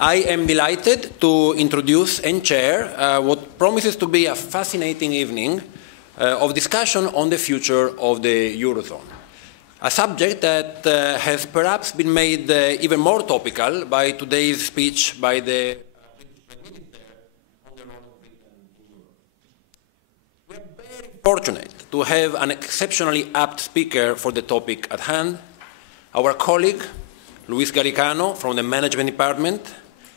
I am delighted to introduce and chair what promises to be a fascinating evening of discussion on the future of the Eurozone, a subject that has perhaps been made even more topical by today's speech by the British Minister on the role of Britain in Europe. We are very fortunate to have an exceptionally apt speaker for the topic at hand. Our colleague, Luis Garicano from the Management Department,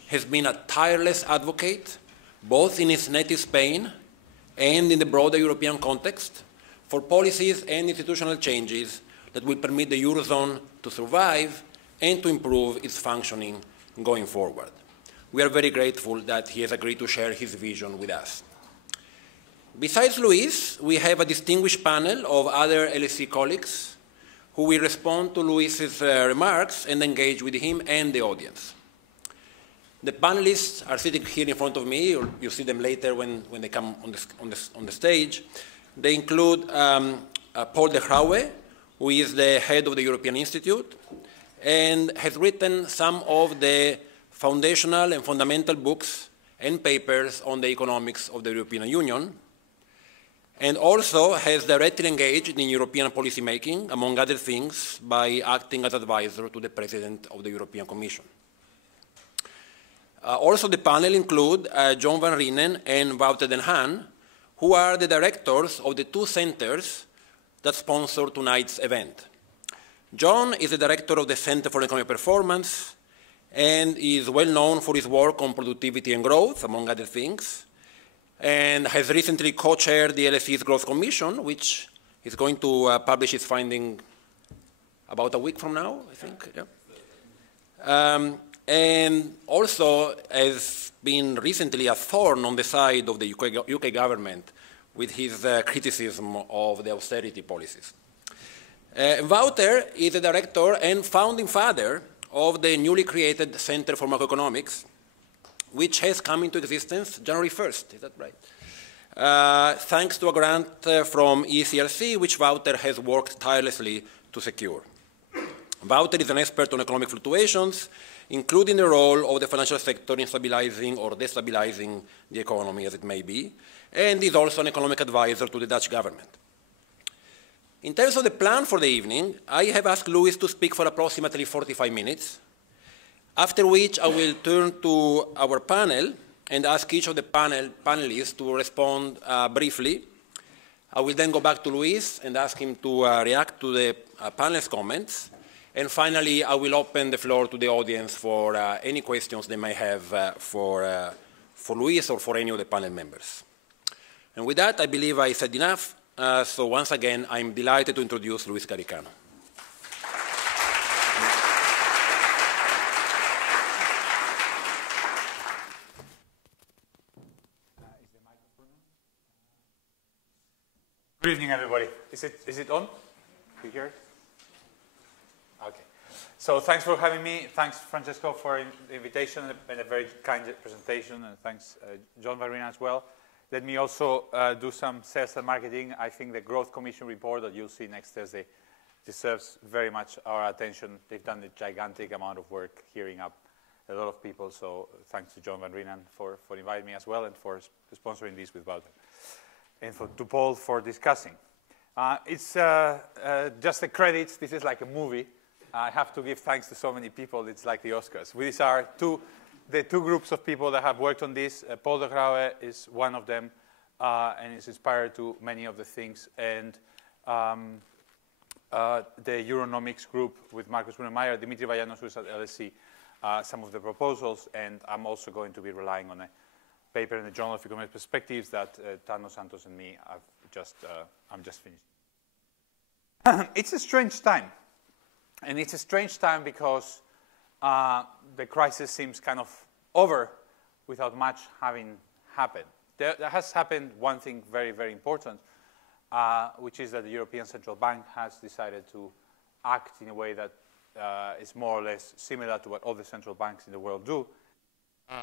has been a tireless advocate, both in his native Spain and in the broader European context, for policies and institutional changes that will permit the Eurozone to survive and to improve its functioning going forward. We are very grateful that he has agreed to share his vision with us. Besides Luis, we have a distinguished panel of other LSE colleagues who will respond to Luis's remarks and engage with him and the audience. The panelists are sitting here in front of me. You'll see them later when they come on the stage. They include Paul de Grauwe, who is the head of the European Institute and has written some of the foundational and fundamental books and papers on the economics of the European Union, and also has directly engaged in European policymaking, among other things, by acting as advisor to the President of the European Commission. Also, the panel include John van Reenen and Wouter Denhaan, who are the directors of the two centers that sponsor tonight's event. John is the director of the Center for Economic Performance and is well known for his work on productivity and growth, among other things, and has recently co-chaired the LSE's Growth Commission, which is going to publish its finding about a week from now, I think. Yeah. And also has been recently a thorn on the side of the UK government with his criticism of the austerity policies. Wouter is the director and founding father of the newly created Center for Macroeconomics, which has come into existence January 1st, is that right? Thanks to a grant from ECRC, which Wouter has worked tirelessly to secure. Wouter is an expert on economic fluctuations, including the role of the financial sector in stabilizing or destabilizing the economy, as it may be, and is also an economic advisor to the Dutch government. In terms of the plan for the evening, I have asked Luis to speak for approximately 45 minutes, after which I will turn to our panel and ask each of the panelists to respond briefly. I will then go back to Luis and ask him to react to the panel's comments. And finally, I will open the floor to the audience for any questions they may have for Luis or for any of the panel members. And with that, I believe I said enough. So once again, I'm delighted to introduce Luis Garicano. Good evening, everybody. Is it on? You hear it? Okay. So thanks for having me. Thanks, Francesco, for the invitation and a very kind presentation. And thanks, John van Reenen, as well. Let me also do some sales and marketing. I think the Growth Commission report that you'll see next Thursday deserves very much our attention. They've done a gigantic amount of work hearing up a lot of people. So thanks to John van Reenen for inviting me as well and for sponsoring this with Wouter. And to Paul for discussing. It's just the credits. This is like a movie. I have to give thanks to so many people. It's like the Oscars. These are the two groups of people that have worked on this. Paul de Grauwe is one of them, and is inspired to many of the things. And the Euronomics group with Marcus Brunemeyer, Dimitri Vallanos, who is at LSE, some of the proposals. And I'm also going to be relying on a paper in the Journal of Economic Perspectives that Tano Santos and me have I'm just finished. It's a strange time. And it's a strange time because the crisis seems kind of over without much having happened. There has happened one thing very, very important, which is that the European Central Bank has decided to act in a way that is more or less similar to what other central banks in the world do. And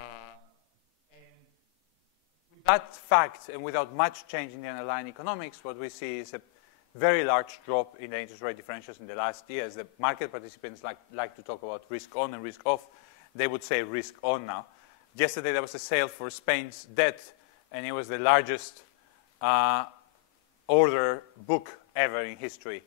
with that fact, and without much change in the underlying economics, what we see is a very large drop in the interest rate differentials in the last years. The market participants like to talk about risk on and risk off. they would say risk on now. Yesterday there was a sale for Spain's debt, and it was the largest order book ever in history,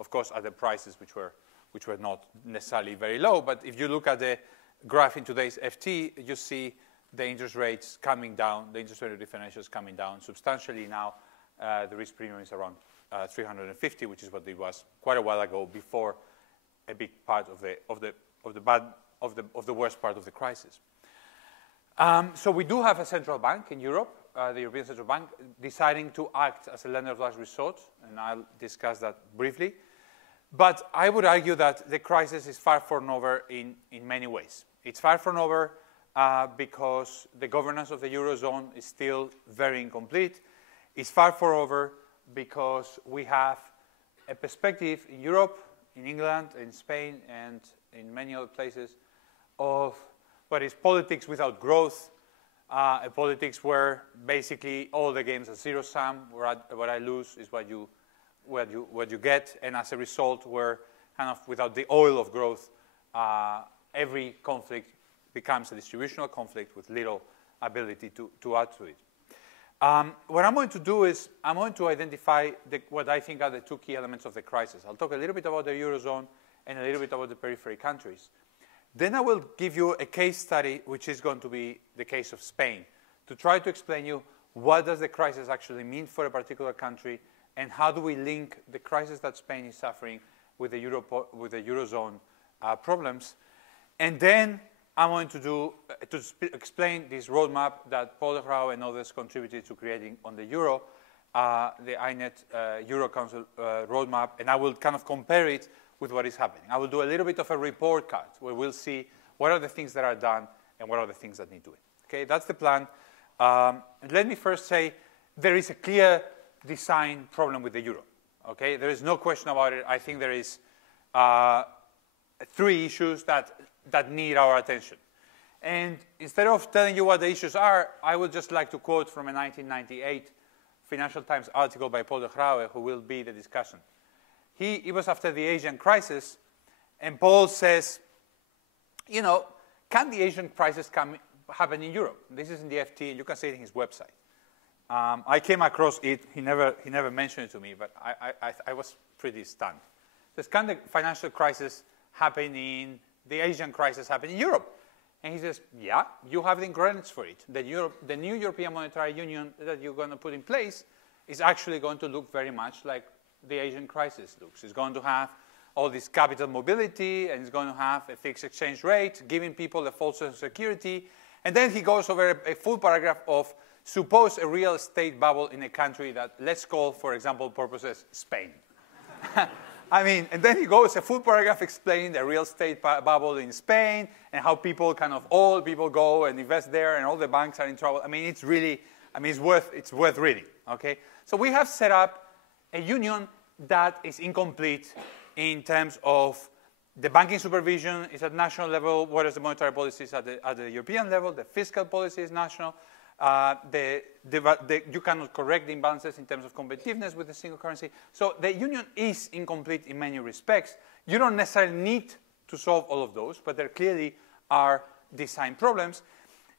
of course at the prices which were not necessarily very low. But if you look at the graph in today's FT, you see the interest rates coming down, the interest rate differentials coming down substantially now. The risk premium is around 350, which is what it was quite a while ago, before a big part of the worst part of the crisis. So we do have a central bank in Europe, the European Central Bank, deciding to act as a lender of last resort, and I'll discuss that briefly. But I would argue that the crisis is far from over in many ways. It's far from over because the governance of the Eurozone is still very incomplete. It's far from over because we have a perspective in Europe, in England, in Spain, and in many other places of what is politics without growth, a politics where basically all the games are zero-sum, where what I lose is what you get, and as a result, where kind of without the oil of growth, every conflict becomes a distributional conflict with little ability to add to it. What I'm going to do is I'm going to identify what I think are the two key elements of the crisis. I'll talk a little bit about the Eurozone and a little bit about the periphery countries. Then I will give you a case study, which is going to be the case of Spain, to try to explain you what does the crisis actually mean for a particular country, and how do we link the crisis that Spain is suffering with the Eurozone problems. And then I'm going to explain this roadmap that Paul Grauwe and others contributed to creating on the Euro, the INET Euro Council roadmap, and I will kind of compare it with what is happening. I will do a little bit of a report card where we'll see what are the things that are done and what are the things that need doing. Okay, that's the plan. Let me first say there is a clear design problem with the Euro. Okay, there is no question about it. I think there is three issues that need our attention. And instead of telling you what the issues are, I would just like to quote from a 1998 Financial Times article by Paul Grauwe, who will be the discussion. It was after the Asian crisis, and Paul says, you know, can the Asian crisis happen in Europe? This is in the FT, and you can see it in his website. I came across it. He never mentioned it to me, but I was pretty stunned. He says, can the financial crisis happen in the Asian crisis happen in Europe? And he says, yeah, you have the ingredients for it. The new European Monetary Union that you're going to put in place is actually going to look very much like the Asian crisis looks. It's going to have all this capital mobility, and it's going to have a fixed exchange rate, giving people a false sense of security. And then he goes over a full paragraph of suppose a real estate bubble in a country that let's call, for example, purposes, Spain. I mean, and then he goes a full paragraph explaining the real estate bubble in Spain and how people all people go and invest there and all the banks are in trouble. I mean, it's really, it's worth reading, okay? So we have set up a union that is incomplete in terms of the banking supervision is at national level, whereas the monetary policy is at the European level, the fiscal policy is national. You cannot correct the imbalances in terms of competitiveness with a single currency. So the union is incomplete in many respects. You don't necessarily need to solve all of those, but there clearly are design problems.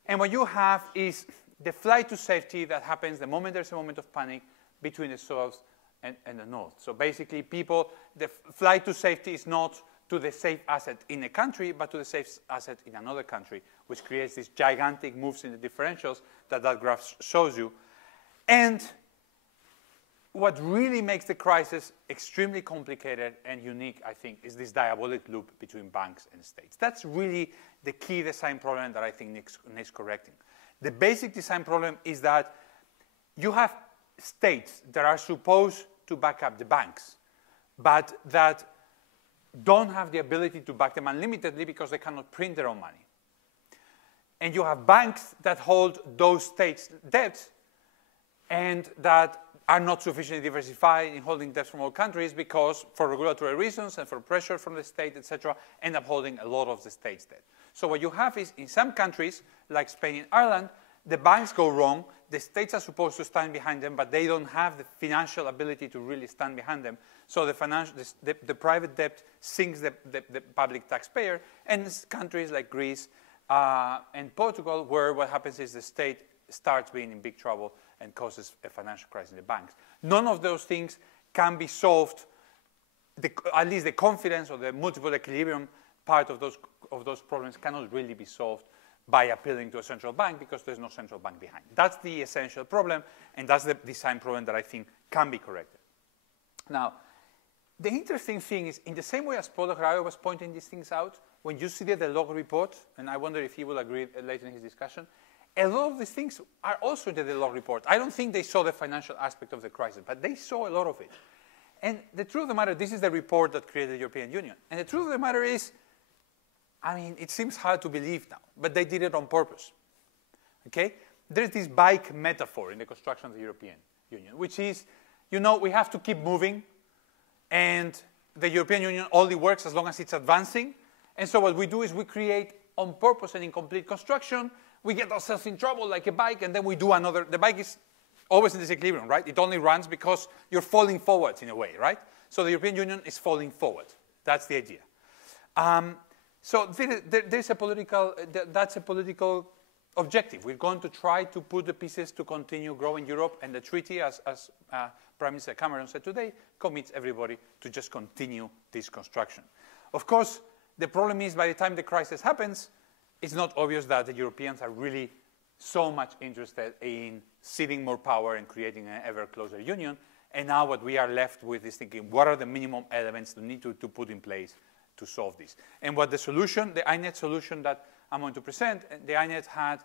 And what you have is the flight to safety that happens the moment there's a moment of panic between the south and the north. So basically the flight to safety is not to the safe asset in a country, but to the safe asset in another country, which creates these gigantic moves in the differentials that graph shows you. And what really makes the crisis extremely complicated and unique, I think, is this diabolic loop between banks and states. That's really the key design problem that I think needs correcting. The basic design problem is that you have states that are supposed to back up the banks, but that don't have the ability to back them unlimitedly because they cannot print their own money. And you have banks that hold those states' debts and that are not sufficiently diversified in holding debts from all countries because, for regulatory reasons and for pressure from the state, etc., end up holding a lot of the state's debt. So what you have is, in some countries, like Spain and Ireland, the banks go wrong, the states are supposed to stand behind them, but they don't have the financial ability to really stand behind them. So the private debt sinks the public taxpayer, and countries like Greece and Portugal, where what happens is the state starts being in big trouble and causes a financial crisis in the banks. None of those things can be solved, at least the confidence or the multiple equilibrium part of those problems cannot really be solved by appealing to a central bank because there's no central bank behind. That's the essential problem, and that's the design problem that I think can be corrected. Now, the interesting thing is, in the same way as Paulo Grauwe was pointing these things out, when you see the Deadlock report, and I wonder if he will agree later in his discussion, a lot of these things are also in the Deadlock report. I don't think they saw the financial aspect of the crisis, but they saw a lot of it. And the truth of the matter, this is the report that created the European Union. And the truth of the matter is, I mean, it seems hard to believe now, but they did it on purpose. Okay? There's this bike metaphor in the construction of the European Union, which is, you know, we have to keep moving, and the European Union only works as long as it's advancing. And so what we do is we create on purpose an incomplete construction. We get ourselves in trouble like a bike, and then we do another. The bike is always in disequilibrium, right? It only runs because you're falling forwards in a way, right? So the European Union is falling forward. That's the idea. So there's a political, that's a political objective. We're going to try to put the pieces to continue growing Europe, and the treaty, as Prime Minister Cameron said today, commits everybody to just continue this construction. Of course, the problem is by the time the crisis happens, it's not obvious that the Europeans are really so much interested in ceding more power and creating an ever closer union. And now what we are left with is thinking, what are the minimum elements we need to put in place to solve this? And what the solution, the INET solution that I'm going to present, the INET had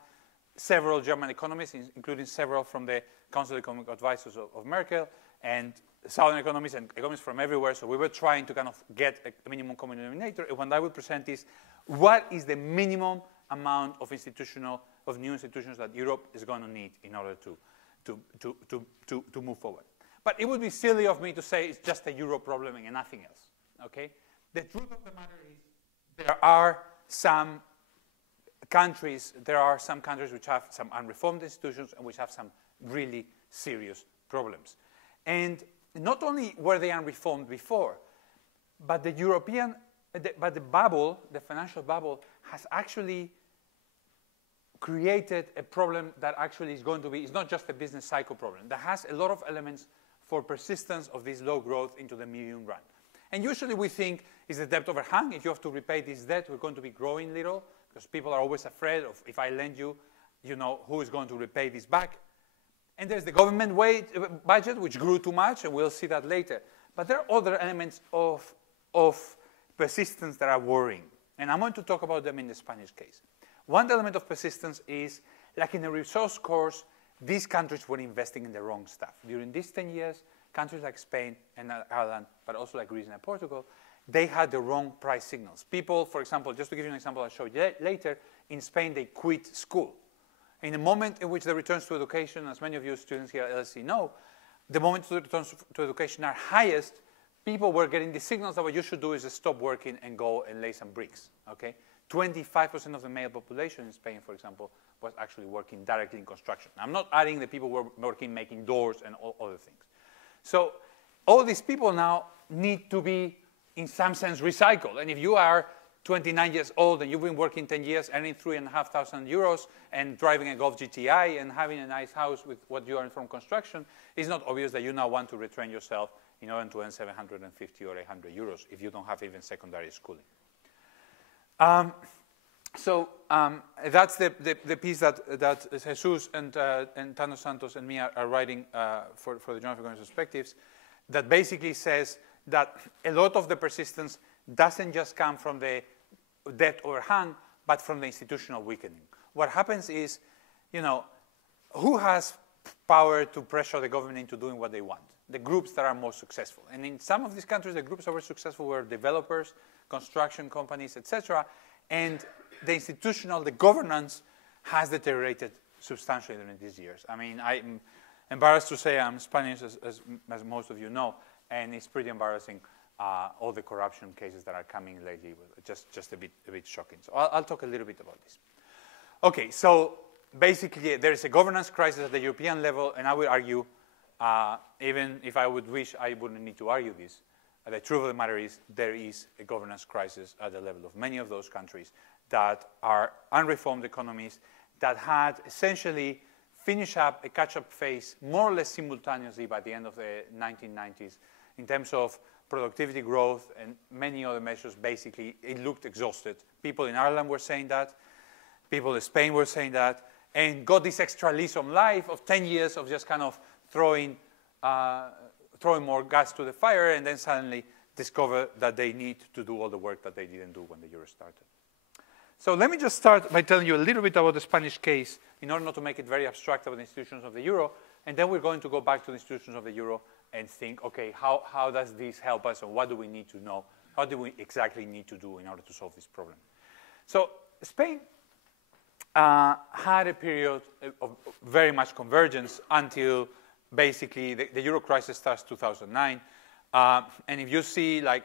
several German economists, including several from the Council of Economic Advisors of Merkel, and Southern economists and economists from everywhere. So we were trying to kind of get a minimum common denominator. And what I will present is, what is the minimum amount of new institutions that Europe is going to need in order to move forward. But it would be silly of me to say it's just a Euro problem and nothing else, okay? The truth of the matter is there are some countries which have some unreformed institutions and which have some really serious problems. And not only were they unreformed before, but the bubble, the financial bubble, has actually created a problem that actually is going to be, it's not just a business cycle problem, that has a lot of elements for persistence of this low growth into the medium run. And usually we think, is the debt overhang? If you have to repay this debt, we're going to be growing little, because people are always afraid of, if I lend you, you know, who is going to repay this back? And there's the government budget, which grew too much, and we'll see that later. But there are other elements of persistence that are worrying. And I'm going to talk about them in the Spanish case. One element of persistence is, like in the resource course, these countries were investing in the wrong stuff. During these 10 years, countries like Spain and Ireland, but also like Greece and Portugal, they had the wrong price signals. People, for example, just to give you an example I'll show you later, in Spain they quit school. In the moment in which the returns to education, as many of you students here at LSE know, the moment the returns to education are highest, people were getting the signals that what you should do is just stop working and go and lay some bricks, okay? 25% of the male population in Spain, for example, was actually working directly in construction. I'm not adding the people who were working making doors and all other things. So all these people now need to be, in some sense, recycled. And if you are 29 years old and you've been working 10 years, earning 3,500 euros and driving a Golf GTI and having a nice house with what you earn from construction, it's not obvious that you now want to retrain yourself in order to earn 750 or 800 euros if you don't have even secondary schooling. That's the piece that Jesus and Tano Santos and me are writing for the Journal of Economic Perspectives, that basically says that a lot of the persistence doesn't just come from the debt overhang, but from the institutional weakening. What happens is, you know, who has power to pressure the government into doing what they want? The groups that are most successful. And in some of these countries, the groups that were successful were developers, construction companies, etc. And the the governance has deteriorated substantially during these years. I mean, I'm embarrassed to say I'm Spanish, as most of you know, and it's pretty embarrassing, all the corruption cases that are coming lately, just a bit shocking. So I'll talk a little bit about this. Okay, so basically there is a governance crisis at the European level, and I would argue, even if I would wish I wouldn't need to argue this, the truth of the matter is there is a governance crisis at the level of many of those countries that are unreformed economies that had essentially finished up a catch-up phase more or less simultaneously by the end of the 1990s in terms of productivity growth and many other measures. Basically, it looked exhausted. People in Ireland were saying that. People in Spain were saying that. And got this extra lease on life of 10 years of just kind of throwing more gas to the fire, and then suddenly discover that they need to do all the work that they didn't do when the euro started. So let me just start by telling you a little bit about the Spanish case in order not to make it very abstract about the institutions of the euro, and then we're going to go back to the institutions of the euro and think, okay, how does this help us, and what do we need to know? What do we exactly need to do in order to solve this problem? So Spain had a period of very much convergence until basically the euro crisis starts 2009. And if you see, like,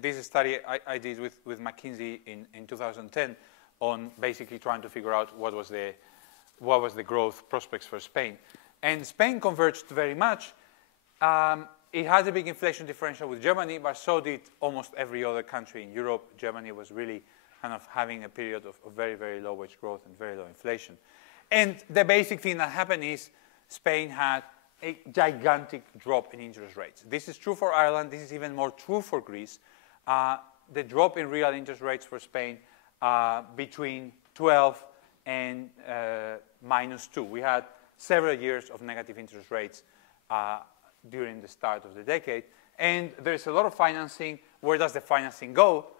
this study I did with McKinsey in 2010 on basically trying to figure out what was the growth prospects for Spain. And Spain converged very much. It had a big inflation differential with Germany, but so did almost every other country in Europe. Germany was really kind of having a period of very, very low wage growth and very low inflation. And the basic thing that happened is Spain had a gigantic drop in interest rates. This is true for Ireland. This is even more true for Greece. The drop in real interest rates for Spain between 12 and -2. We had several years of negative interest rates during the start of the decade. And there's a lot of financing. Where does the financing go?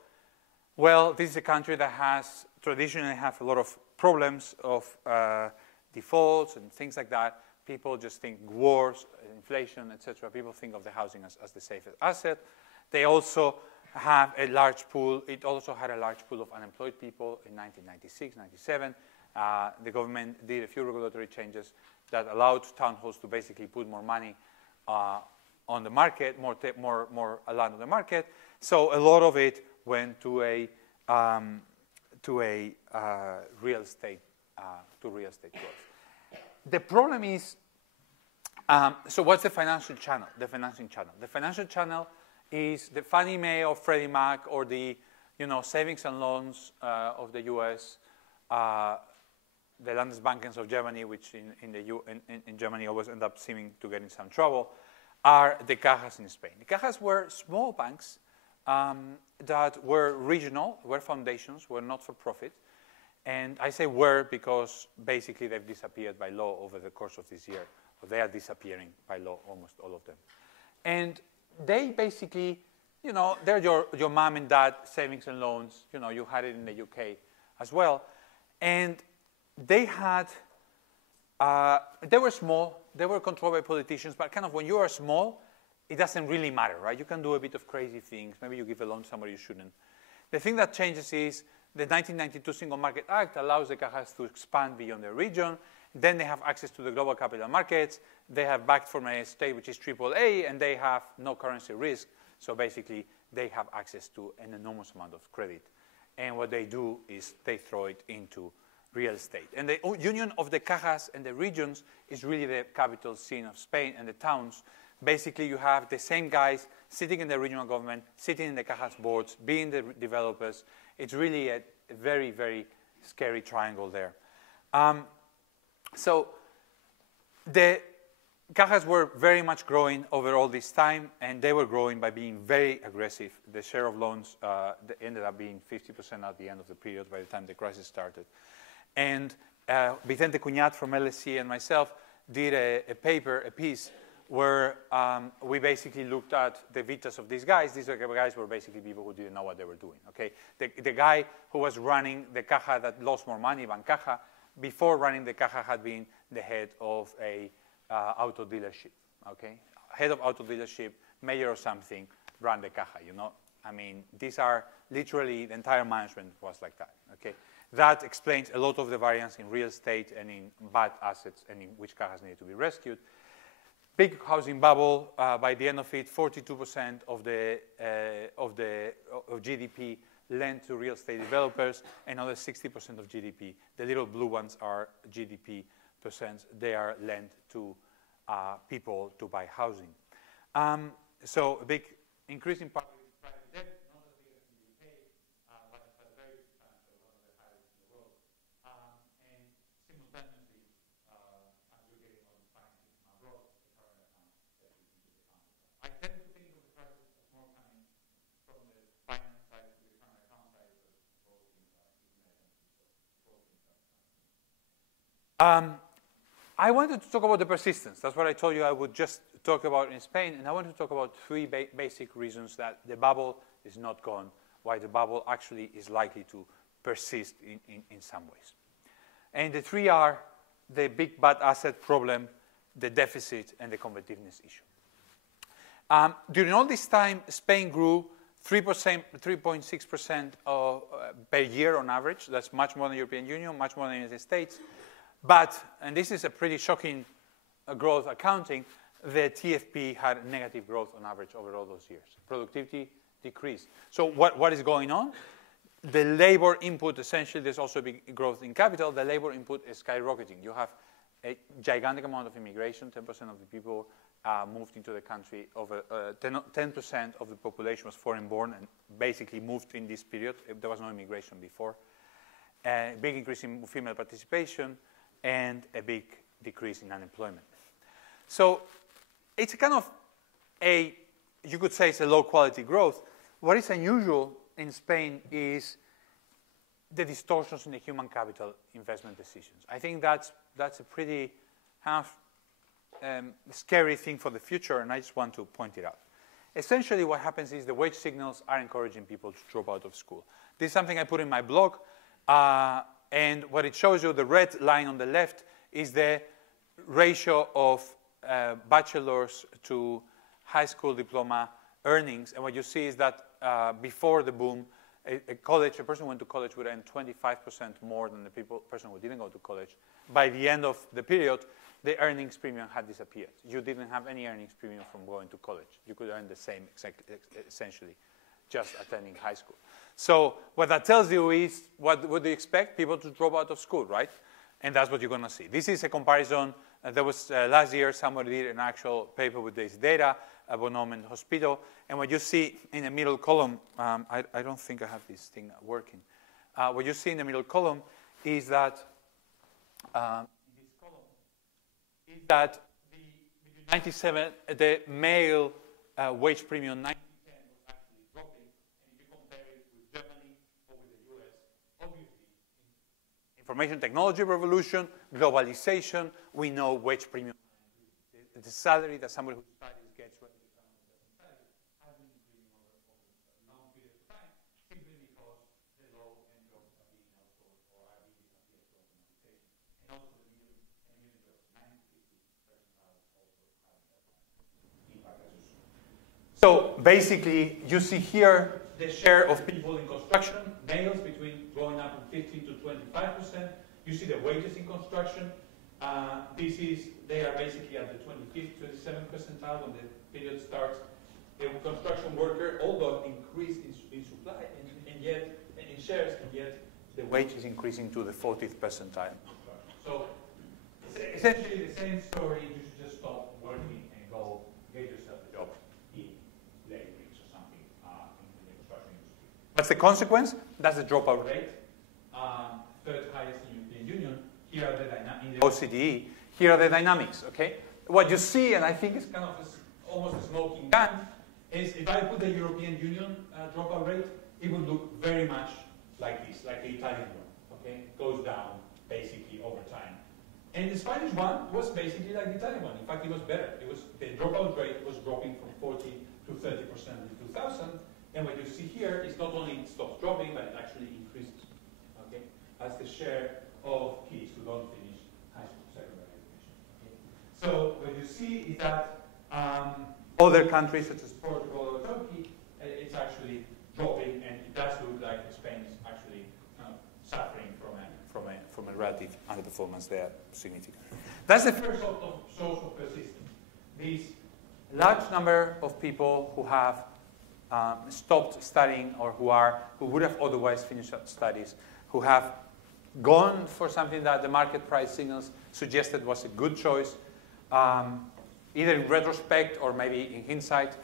Well, this is a country that has traditionally have a lot of problems of defaults and things like that. People just think wars, inflation, etc. People think of the housing as the safest asset. They also have a large pool. It also had a large pool of unemployed people in 1996, 97. The government did a few regulatory changes that allowed town halls to basically put more money on the market, more land on the market. So a lot of it went to a real estate growth. The problem is, so what's the financial channel? The financial channel is the Fannie Mae or Freddie Mac or the savings and loans of the U.S., the Landesbanken of Germany, which in Germany always end up seeming to get in some trouble, are the cajas in Spain. The cajas were small banks that were regional, were foundations, were not for profit. And I say were because basically they've disappeared by law over the course of this year. Or they are disappearing by law, almost all of them. And they basically, they're your mom and dad savings and loans. You had it in the UK as well. And they had, they were small, they were controlled by politicians, but kind of when you are small, it doesn't really matter, right? You can do a bit of crazy things. Maybe you give a loan somewhere you shouldn't. The thing that changes is the 1992 Single Market Act allows the cajas to expand beyond their region. Then they have access to the global capital markets. They have backed from a state which is AAA, and they have no currency risk. So basically, they have access to an enormous amount of credit. And what they do is they throw it into real estate. And the union of the cajas and the regions is really the capital scene of Spain and the towns. Basically, you have the same guys sitting in the regional government, sitting in the cajas boards, being the developers. It's really a very, very scary triangle there. So the cajas were very much growing over all this time, and they were growing by being very aggressive. The share of loans ended up being 50% at the end of the period by the time the crisis started. And Vicente Cuñat from LSE and myself did a piece where we basically looked at the VITAs of these guys. These guys were basically people who didn't know what they were doing, okay? The guy who was running the caja that lost more money, Bancaja, before running the caja had been the head of a auto dealership, okay? Head of auto dealership, mayor or something, ran the caja, I mean, these are literally, the entire management was like that, okay? That explains a lot of the variance in real estate and in bad assets and in which cajas needed to be rescued. Big housing bubble. By the end of it, 42% of GDP lent to real estate developers, another 60% of GDP. The little blue ones are GDP percent. They are lent to people to buy housing. So a big increase in private debt, not as big as in the UK, but it has very substantial, one of the I wanted to talk about the persistence. That's what I told you I would just talk about in Spain. And I want to talk about three basic reasons that the bubble is not gone, why the bubble actually is likely to persist in some ways. And the three are the big bad asset problem, the deficit, and the competitiveness issue. During all this time, Spain grew 3.6% per year on average. That's much more than the European Union, much more than the United States. But, and this is a pretty shocking growth accounting, the TFP had negative growth on average over all those years. Productivity decreased. So what is going on? The labor input, essentially, there's also a big growth in capital. The labor input is skyrocketing. You have a gigantic amount of immigration. 10% of the people moved into the country. Over 10% of the population was foreign-born and basically moved in this period. There was no immigration before. A big increase in female participation and a big decrease in unemployment. So it's a kind of you could say it's a low-quality growth. What is unusual in Spain is the distortions in the human capital investment decisions. I think that's a pretty kind of scary thing for the future, and I just want to point it out. Essentially, what happens is the wage signals are encouraging people to drop out of school. This is something I put in my blog, and what it shows you, the red line on the left, is the ratio of bachelor's to high school diploma earnings. And what you see is that before the boom, a person who went to college would earn 25% more than the person who didn't go to college. By the end of the period, the earnings premium had disappeared. You didn't have any earnings premium from going to college. You could earn the same, essentially, just attending high school. So what that tells you is, what would you expect? People to drop out of school, right? And that's what you're going to see. This is a comparison. There was last year, somebody did an actual paper with this data about Norman Sosnow. And what you see in the middle column, I don't think I have this thing working. What you see in the middle column is that between 97, the male wage premium 1910 was actually dropping. And if you compare it with Germany or with the US, obviously, information technology revolution, globalization, we know wage premium. The salary that somebody who studies gets when they become salary has been increasing over a long period of time, simply because the low-end jobs are being outsourced or are being disappeared to automation. And also the medium jobs, 950 percentiles also having that impact as well. So basically, you see here the share of people in construction, males between going up from 15 to 25%. You see the wages in construction. They are basically at the 25th, 27th percentile when the period starts. A construction worker, although increased in supply and yet in shares, and yet the wage is increasing to the 40th percentile. So essentially the same story. You should just stop working and go get yourself a job in Leibniz or something in the construction industry. What's the consequence? That's the dropout rate, third highest in the European Union. Here are the in the OCDE. Here are the dynamics. Okay. What you see, and I think it's kind of almost a smoking gun, is if I put the European Union dropout rate, it would look very much like this, like the Italian one. Okay, it goes down basically over time. And the Spanish one was basically like the Italian one. In fact, it was better. The dropout rate was dropping from 40 to 30% in 2000. And what you see here is not only it stops dropping, but it actually increases. Okay, as the share of kids who don't finish high school secondary education. Okay? So what you see is that other countries such as Portugal or Turkey, it's actually dropping, and it does look like Spain is actually suffering from a relative underperformance there, significant. That's the first source of persistence. This large number of people who have stopped studying or who would have otherwise finished studies, who have gone for something that the market price signals suggested was a good choice, either in retrospect or maybe in hindsight,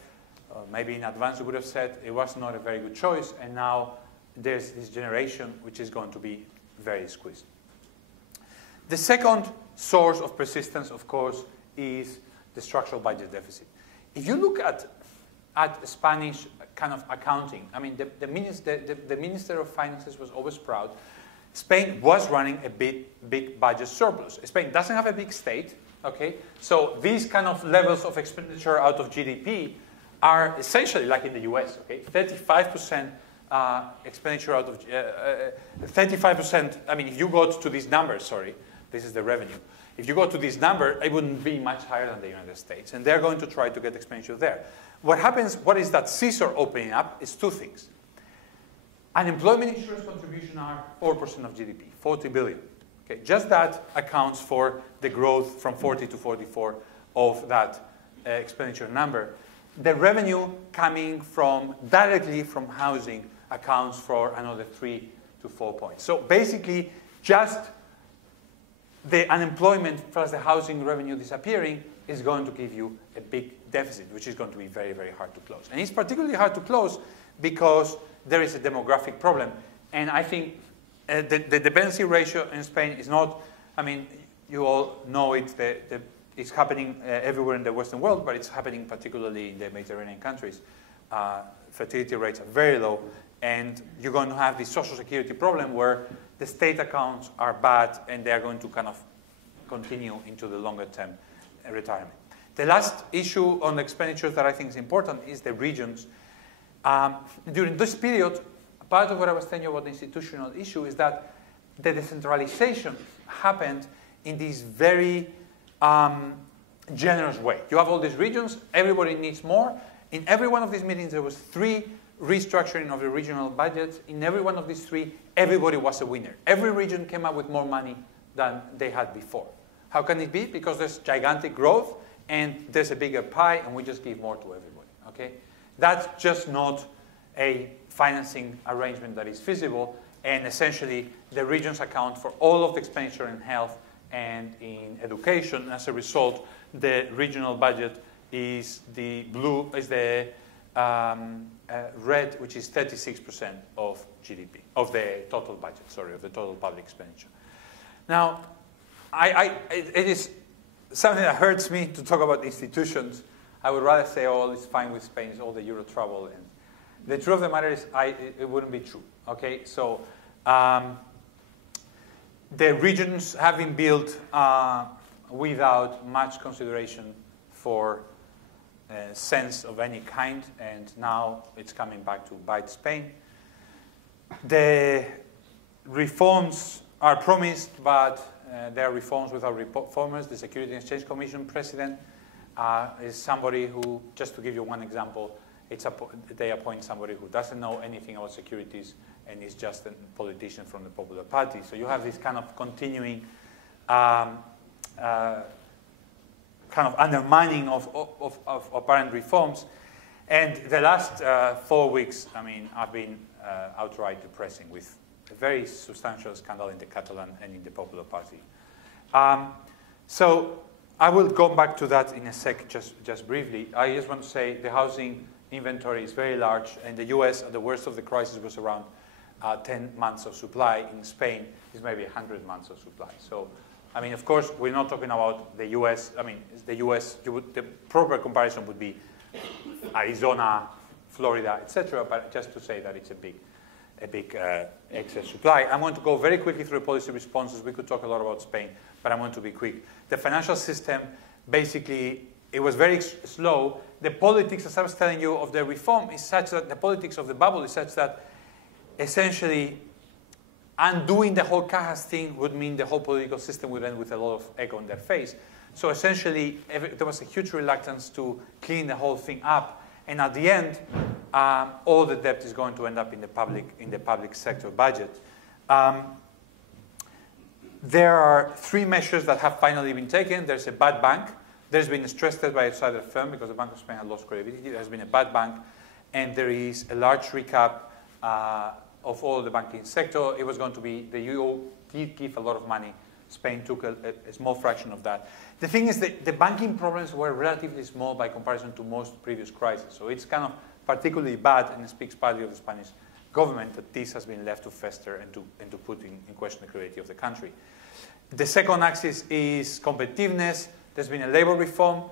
maybe in advance we would have said it was not a very good choice, and now there's this generation which is going to be very squeezed. The second source of persistence, of course, is the structural budget deficit. If you look at Spanish kind of accounting, I mean, the Minister of Finances was always proud. Spain was running a big budget surplus. Spain doesn't have a big state, okay? So these kind of levels of expenditure out of GDP are essentially like in the US, okay? 35% expenditure out of, 35%, I mean, if you go to these numbers, sorry, this is the revenue. If you go to this number, it wouldn't be much higher than the United States. And they're going to try to get expenditure there. What happens, what is that scissor opening up is two things. Unemployment insurance contribution are 4% of GDP, 40 billion. Okay, just that accounts for the growth from 40 to 44 of that expenditure number. The revenue coming from directly from housing accounts for another 3 to 4 points. So basically, just the unemployment plus the housing revenue disappearing is going to give you a big deficit, which is going to be very, very hard to close. And it's particularly hard to close because there is a demographic problem. And I think the dependency ratio in Spain is not, I mean, you all know it, it's happening everywhere in the Western world, but it's happening particularly in the Mediterranean countries. Fertility rates are very low, and you're going to have this social security problem where the state accounts are bad, and they are going to kind of continue into the longer term retirement. The last issue on the expenditures that I think is important is the regions. During this period, part of what I was telling you about the institutional issue is that the decentralization happened in this very generous way. You have all these regions, everybody needs more. In every one of these meetings, there was 3 restructuring of the regional budgets. In every one of these 3, everybody was a winner. Every region came up with more money than they had before. How can it be? Because there's gigantic growth, and there's a bigger pie, and we just give more to everybody, okay? That's just not a financing arrangement that is feasible, and essentially, the regions account for all of the expenditure in health and in education. And as a result, the regional budget is the blue, is the red, which is 36% of GDP, of the total budget, sorry, of the total public expenditure. Now, it is something that hurts me to talk about institutions. I would rather say, oh, it's fine with Spain, it's all the Euro trouble. And the truth of the matter is, it wouldn't be true, okay? So, the regions have been built without much consideration for sense of any kind, and now it's coming back to bite Spain. The reforms are promised, but they are reforms without reformers. The Securities and Exchange Commission president is somebody who, just to give you one example, they appoint somebody who doesn't know anything about securities and is just a politician from the Popular Party. So you have this kind of continuing kind of undermining of apparent reforms. And the last 4 weeks, I mean, have been outright depressing, with a very substantial scandal in the Catalan and in the Popular Party. So I will go back to that in a sec, just briefly. I just want to say the housing inventory is very large. In the US, at the worst of the crisis, was around 10 months of supply. In Spain, it's maybe 100 months of supply. So, I mean, of course, we're not talking about the US. I mean, the US, the proper comparison would be Arizona, Florida, etc. But just to say that it's a big excess supply. I'm going to go very quickly through the policy responses. We could talk a lot about Spain, but I'm going to be quick. The financial system, basically, it was very slow. The politics, as I was telling you, of the reform is such that the politics of the bubble is such that essentially undoing the whole Cajas thing would mean the whole political system would end with a lot of egg on their face. So essentially, there was a huge reluctance to clean the whole thing up. And at the end, all the debt is going to end up in the public sector budget. There are 3 measures that have finally been taken. There's a bad bank. There's been a stress test by a outsider firm because the Bank of Spain had lost credibility. There's been a bad bank. And there is a large recap of all the banking sector. It was going to be, the EU did give a lot of money. Spain took a small fraction of that. The thing is that the banking problems were relatively small by comparison to most previous crises. So it's kind of particularly bad, and it speaks badly of the Spanish government that this has been left to fester and to put in question the credibility of the country. The second axis is competitiveness. There's been a labor reform.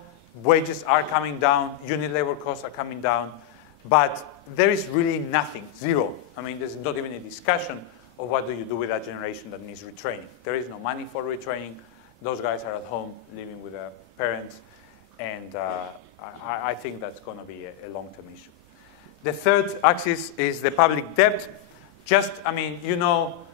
Wages are coming down. Unit labor costs are coming down. But there is really nothing, zero. I mean, there's not even a discussion of what do you do with that generation that needs retraining. There is no money for retraining. Those guys are at home living with their parents, and I think that's going to be a long-term issue. The third axis is the public debt. Just, I mean, you know,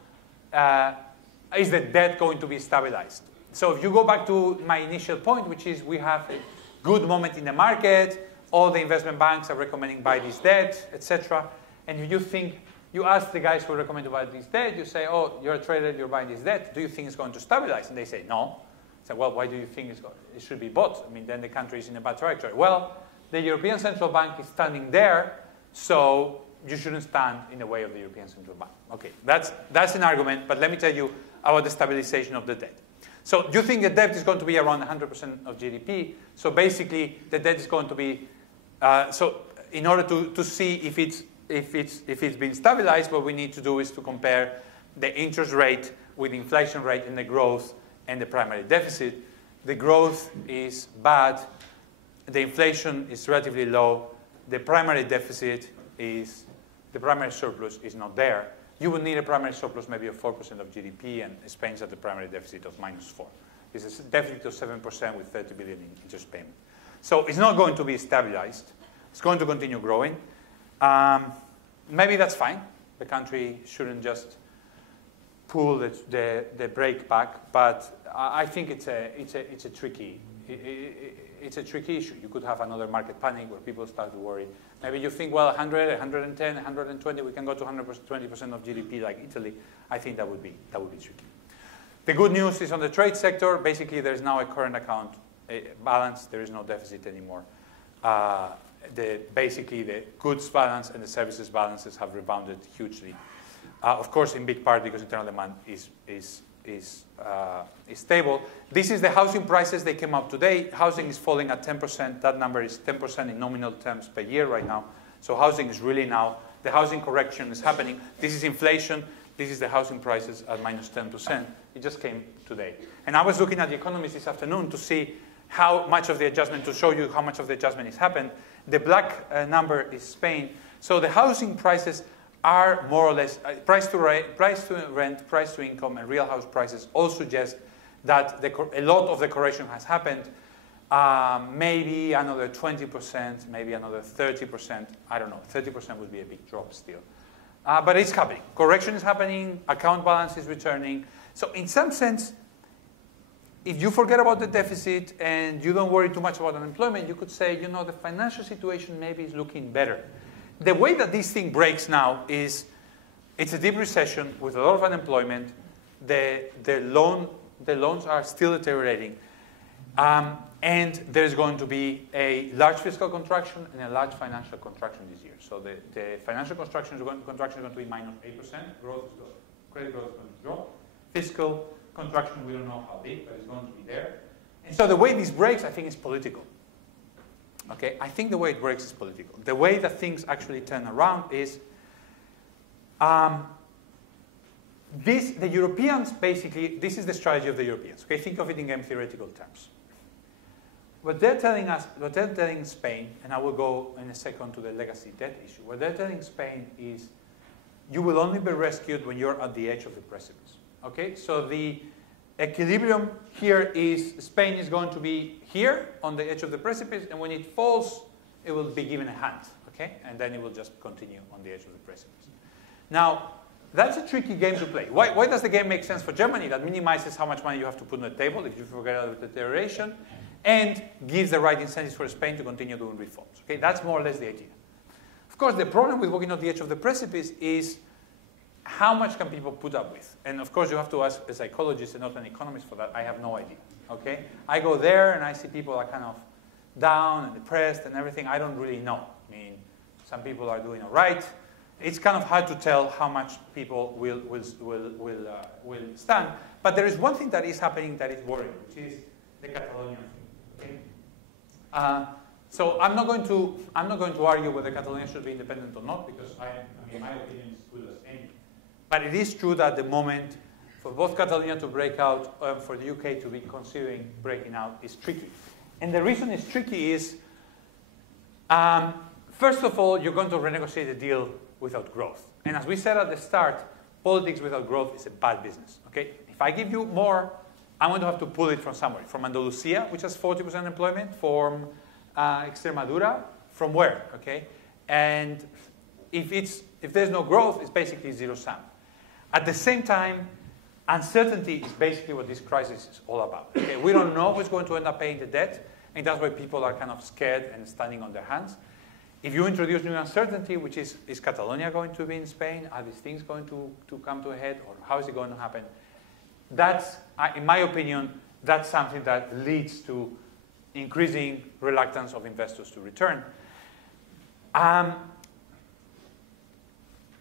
is the debt going to be stabilized? So if you go back to my initial point, which is we have a good moment in the market, all the investment banks are recommending buy this debt, etc. And if you think, you ask the guys who recommend to buy this debt, you say, oh, you're a trader, you're buying this debt, do you think it's going to stabilize? And they say, no. So, well, why do you think it should be bought? I mean, then the country is in a bad trajectory. Well, the European Central Bank is standing there, so you shouldn't stand in the way of the European Central Bank. Okay, that's an argument, but let me tell you about the stabilization of the debt. So you think the debt is going to be around 100% of GDP, so basically the debt is going to be, so in order to see if it's been stabilized, what we need to do is to compare the interest rate with the inflation rate and the growth and the primary deficit. The growth is bad, the inflation is relatively low, the primary deficit is, the primary surplus is not there. You would need a primary surplus maybe of 4% of GDP, and Spain's at the primary deficit of -4. This is a deficit of 7% with 30 billion in interest payment. So it's not going to be stabilized. It's going to continue growing. Maybe that's fine. The country shouldn't just pull the brake back, but I think it's a tricky issue. You could have another market panic where people start to worry. Maybe you think, well, 100, 110, 120, we can go to 120% of GDP like Italy. I think that would be tricky. The good news is on the trade sector. Basically, there is now a current account balance. There is no deficit anymore. Basically, the goods balance and the services balances have rebounded hugely. Of course, in big part because internal demand is stable. This is the housing prices. They came up today. Housing is falling at 10%. That number is 10% in nominal terms per year right now. So housing is really now, the housing correction is happening. This is inflation. This is the housing prices at -10%. It just came today. And I was looking at The Economist this afternoon to see how much of the adjustment, to show you how much of the adjustment has happened. The black number is Spain. So the housing prices are more or less, price to rent, price to income, and real house prices all suggest that a lot of the correction has happened. Maybe another 20%, maybe another 30%. I don't know. 30% would be a big drop still. But it's happening. Correction is happening. Account balance is returning. So in some sense, if you forget about the deficit and you don't worry too much about unemployment, you could say, you know, the financial situation maybe is looking better. The way that this thing breaks now is it's a deep recession with a lot of unemployment. The loans are still deteriorating. And there's going to be a large fiscal contraction and a large financial contraction this year. So the financial contraction is going to be -8%. Credit growth is going to drop. Fiscal contraction, we don't know how big, but it's going to be there. And so the way this breaks, I think, is political. Okay, I think the way it works is political. The way that things actually turn around is the Europeans basically, this is the strategy of the Europeans. Okay, think of it in game theoretical terms. What they're telling us, what they're telling Spain, and I will go in a second to the legacy debt issue, what they're telling Spain is you will only be rescued when you're at the edge of the precipice. Okay, so the equilibrium here is Spain is going to be here on the edge of the precipice, and when it falls, it will be given a hand, okay? And then it will just continue on the edge of the precipice. Now, that's a tricky game to play. Why does the game make sense for Germany? That minimizes how much money you have to put on the table if you forget about the deterioration, and gives the right incentives for Spain to continue doing reforms. Okay, that's more or less the idea. Of course, the problem with walking on the edge of the precipice is how much can people put up with? And of course, you have to ask a psychologist and not an economist for that. I have no idea. Okay, I go there and I see people are kind of down and depressed and everything. I don't really know. I mean, some people are doing all right. It's kind of hard to tell how much people will stand. But there is one thing that is happening that is worrying, which is the Catalonian thing. Okay? So I'm not going to argue whether Catalonia should be independent or not, because my opinion is good as any. But it is true that the moment for both Catalonia to break out, for the UK to be considering breaking out, is tricky. And the reason it's tricky is, first of all, you're going to renegotiate the deal without growth. And as we said at the start, politics without growth is a bad business. Okay? If I give you more, I'm going to have to pull it from somewhere. From Andalusia, which has 40% unemployment, from Extremadura, from where? Okay? And if there's no growth, it's basically zero sum. At the same time, uncertainty is basically what this crisis is all about. Okay? We don't know who's going to end up paying the debt, and that's why people are kind of scared and standing on their hands. If you introduce new uncertainty, which is Catalonia going to be in Spain? Are these things going to come to a head, or how is it going to happen? That's, in my opinion, that's something that leads to increasing reluctance of investors to return.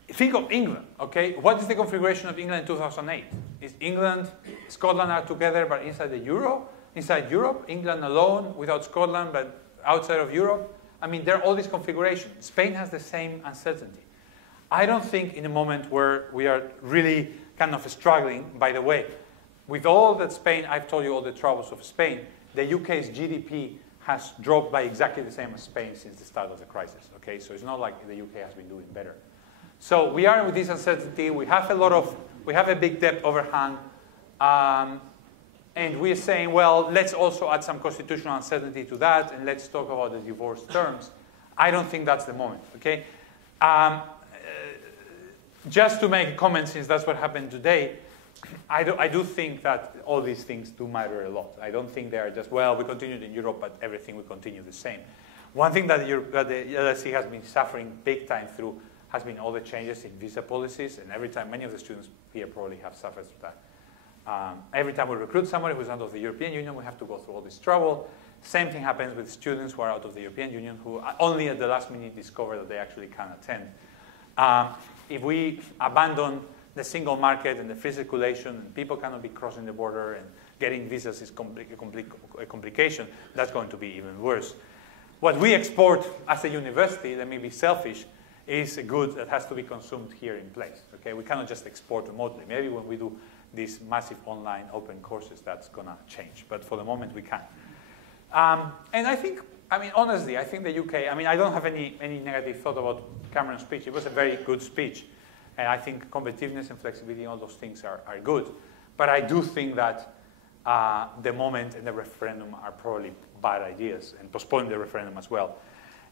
Think of England, okay? What is the configuration of England in 2008? Is England, Scotland are together but inside the euro? Inside Europe, England alone without Scotland but outside of Europe? I mean, there are all these configurations. Spain has the same uncertainty. I don't think in a moment where we are really kind of struggling, by the way, with all that Spain, I've told you all the troubles of Spain, the UK's GDP has dropped by exactly the same as Spain since the start of the crisis, okay? So it's not like the UK has been doing better. So we are with this uncertainty. We have a big debt overhang. And we're saying, well, let's also add some constitutional uncertainty to that, and let's talk about the divorce terms. I don't think that's the moment, okay? Just to make a comment, since that's what happened today, I do think that all these things do matter a lot. I don't think they are just, well, we continued in Europe, but everything will continue the same. One thing that the LSE has been suffering big time through has been all the changes in visa policies, and every time, many of the students here probably have suffered through that. Every time we recruit somebody who's out of the European Union, we have to go through all this trouble. Same thing happens with students who are out of the European Union who only at the last minute discover that they actually can attend. If we abandon the single market and the free circulation, and people cannot be crossing the border, and getting visas is a complication, that's going to be even worse. What we export as a university, let me be selfish, is a good that has to be consumed here in place. Okay? We cannot just export remotely. Maybe when we do these massive online open courses, that's going to change. But for the moment, we can't. And I think, I mean, honestly, I think the UK, I mean, I don't have any negative thought about Cameron's speech. It was a very good speech. And I think competitiveness and flexibility, all those things are good. But I do think that the moment and the referendum are probably bad ideas, and postponing the referendum as well.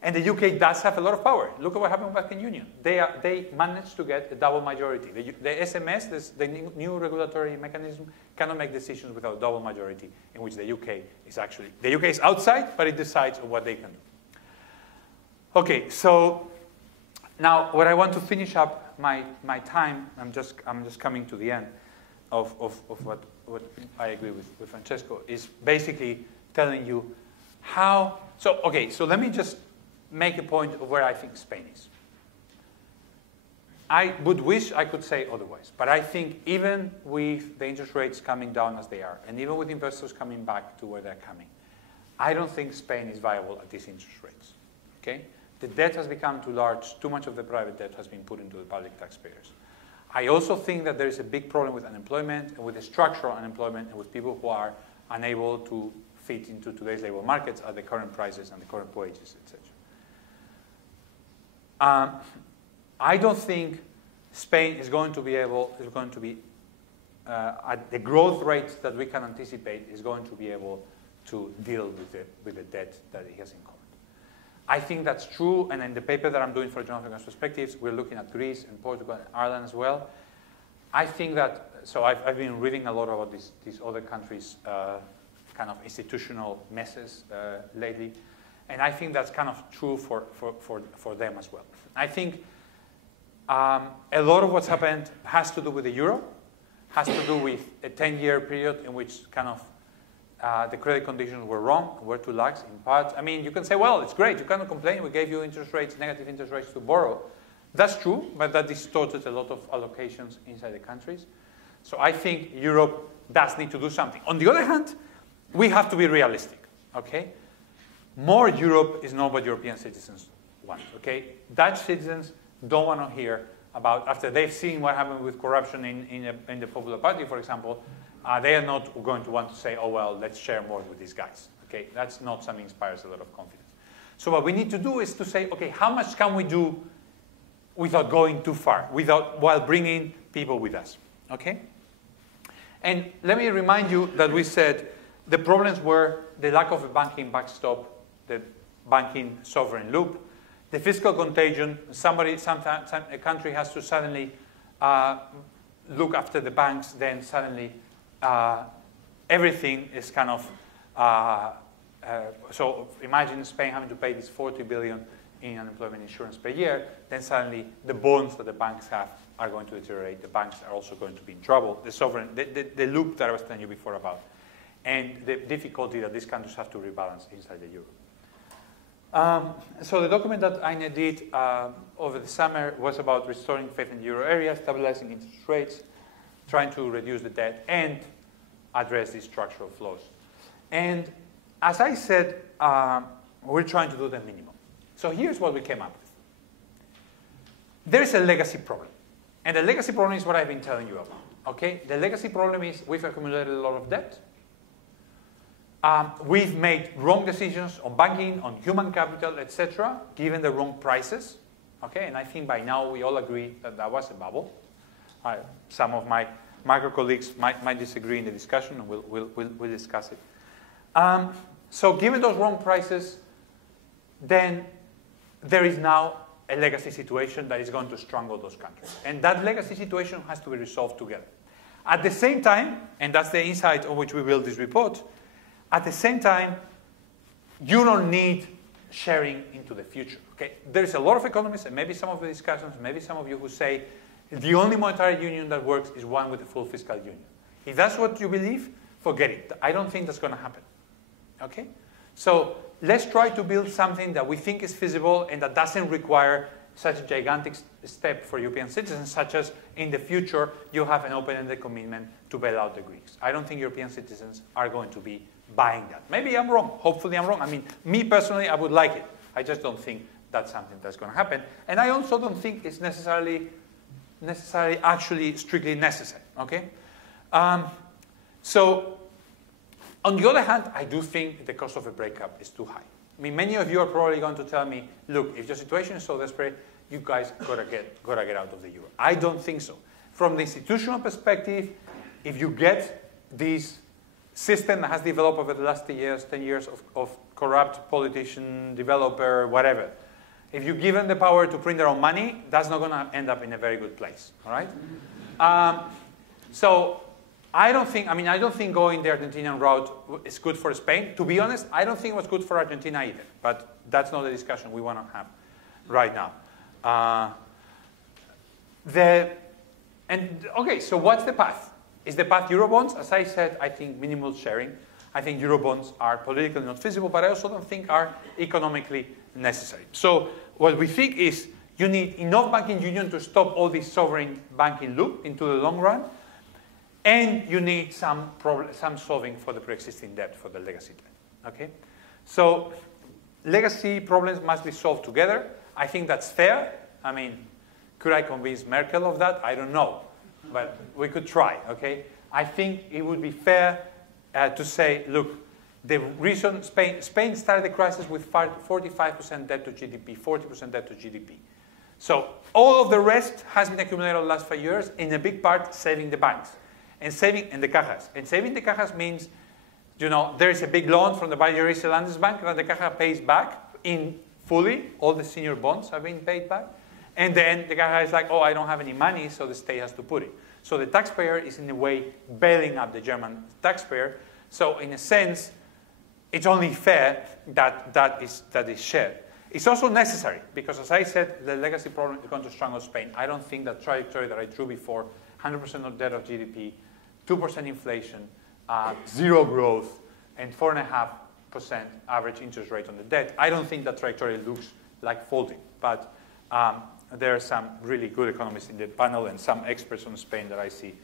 And the UK does have a lot of power. Look at what happened with the Banking Union. They managed to get a double majority. The SMS, the new regulatory mechanism, cannot make decisions without a double majority, in which the UK is actually, the UK is outside, but it decides on what they can do. Okay, so now what I want to finish up my time, I'm just coming to the end of what I agree with Francesco, is basically telling you how, so let me just make a point of where I think Spain is. I would wish I could say otherwise, but I think even with the interest rates coming down as they are, and even with investors coming back to where they're coming, I don't think Spain is viable at these interest rates, okay? The debt has become too large, too much of the private debt has been put into the public taxpayers. I also think that there is a big problem with unemployment, and with the structural unemployment, and with people who are unable to fit into today's labor markets at the current prices and the current wages, etc. I don't think Spain is going to be at the growth rates that we can anticipate, is going to be able to deal with the debt that it has incurred. I think that's true, and in the paper that I'm doing for John Paulson's Perspectives, we're looking at Greece and Portugal and Ireland as well. I think that, so I've been reading a lot about these other countries' kind of institutional messes lately. And I think that's kind of true for them as well. I think a lot of what's happened has to do with the euro, has to do with a 10-year period in which kind of the credit conditions were wrong, were too lax in part. I mean, you can say, well, it's great, you cannot complain, we gave you interest rates, negative interest rates to borrow. That's true, but that distorted a lot of allocations inside the countries. So I think Europe does need to do something. On the other hand, we have to be realistic, okay? More Europe is not what European citizens want, okay? Dutch citizens don't want to hear about, after they've seen what happened with corruption in the Popular Party, for example, they are not going to want to say, oh, well, let's share more with these guys, okay? That's not something that inspires a lot of confidence. So what we need to do is to say, okay, how much can we do without going too far, while bringing people with us, okay? And let me remind you that we said the problems were the lack of a banking backstop, the banking sovereign loop, the fiscal contagion. Sometimes a country has to suddenly look after the banks, then suddenly everything is kind of, so imagine Spain having to pay this 40 billion in unemployment insurance per year, then suddenly the bonds that the banks have are going to deteriorate. The banks are also going to be in trouble. The sovereign, the loop that I was telling you before about, and the difficulty that these countries have to rebalance inside the euro. So the document that Aine did over the summer was about restoring faith in the euro area, stabilizing interest rates, trying to reduce the debt, and address these structural flaws. And as I said, we're trying to do the minimum. So here's what we came up with. There's a legacy problem. And the legacy problem is what I've been telling you about. Okay? The legacy problem is we've accumulated a lot of debt. We've made wrong decisions on banking, on human capital, etc., given the wrong prices. Okay? And I think by now we all agree that that was a bubble. Some of my macro colleagues might disagree in the discussion, and we'll discuss it. So given those wrong prices, then there is now a legacy situation that is going to strangle those countries. And that legacy situation has to be resolved together. At the same time, and that's the insight on which we build this report, at the same time, you don't need sharing into the future. Okay? There's a lot of economists, and maybe some of the discussions, maybe some of you who say the only monetary union that works is one with a full fiscal union. If that's what you believe, forget it. I don't think that's going to happen. Okay? So let's try to build something that we think is feasible and that doesn't require such a gigantic step for European citizens, such as in the future you have an open-ended commitment to bail out the Greeks. I don't think European citizens are going to be buying that. Maybe I'm wrong. Hopefully I'm wrong. I mean, me personally, I would like it. I just don't think that's something that's going to happen. And I also don't think it's necessarily actually strictly necessary. Okay? So on the other hand, I do think the cost of a breakup is too high. I mean, many of you are probably going to tell me, look, if your situation is so desperate, you guys gotta get out of the euro. I don't think so. From the institutional perspective, if you get this system that has developed over the last 10 years of corrupt politician, developer, whatever, if you give them the power to print their own money, that's not going to end up in a very good place. All right? So I don't think going the Argentinian route is good for Spain. To be honest, I don't think it was good for Argentina either. But that's not the discussion we want to have right now. Okay, so what's the path? Is the path Eurobonds? As I said, I think minimal sharing. I think Eurobonds are politically not feasible, but I also don't think are economically necessary. So what we think is you need enough banking union to stop all this sovereign banking loop into the long run. And you need some solving for the pre-existing debt, for the legacy debt. Okay? So legacy problems must be solved together. I think that's fair. I mean, could I convince Merkel of that? I don't know. But we could try. Okay? I think it would be fair to say, look, the reason Spain started the crisis with 45% debt to GDP, 40% debt to GDP. So all of the rest has been accumulated over the last 5 years, in a big part saving the banks. And saving in the cajas. And saving the cajas means, there is a big loan from the Managerial Landesbank that the caja pays back in fully. All the senior bonds have been paid back. And then the caja is like, oh, I don't have any money, so the state has to put it. So the taxpayer is in a way bailing up the German taxpayer. So in a sense, it's only fair that is shared. It's also necessary, because as I said, the legacy problem is going to strangle Spain. I don't think that trajectory that I drew before, 100% of debt of GDP, 2% inflation, 0 growth, and 4.5% average interest rate on the debt. I don't think that trajectory looks like folding. But there are some really good economists in the panel and some experts on Spain that I see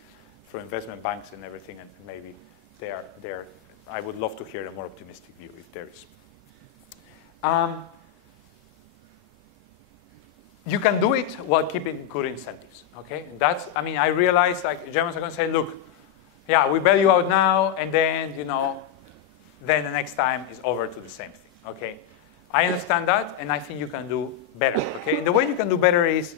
from investment banks and everything, and maybe I would love to hear a more optimistic view if there is. You can do it while keeping good incentives. Okay, I realize like Germans are going to say, look, yeah, we bail you out now, and then then the next time is over to the same thing. Okay, I understand that, and I think you can do better. Okay, and the way you can do better is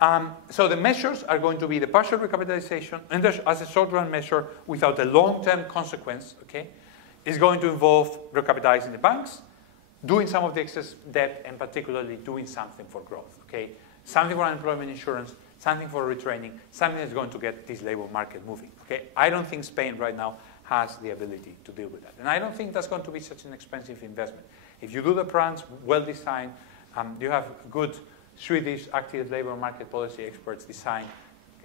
So the measures are going to be the partial recapitalization, and as a short-run measure without a long-term consequence, okay, is going to involve recapitalizing the banks, doing some of the excess debt, and particularly doing something for growth, okay? Something for unemployment insurance, something for retraining, something that's going to get this labor market moving, okay? I don't think Spain right now has the ability to deal with that. And I don't think that's going to be such an expensive investment. If you do the plans well-designed, you have good Swedish active labor market policy experts design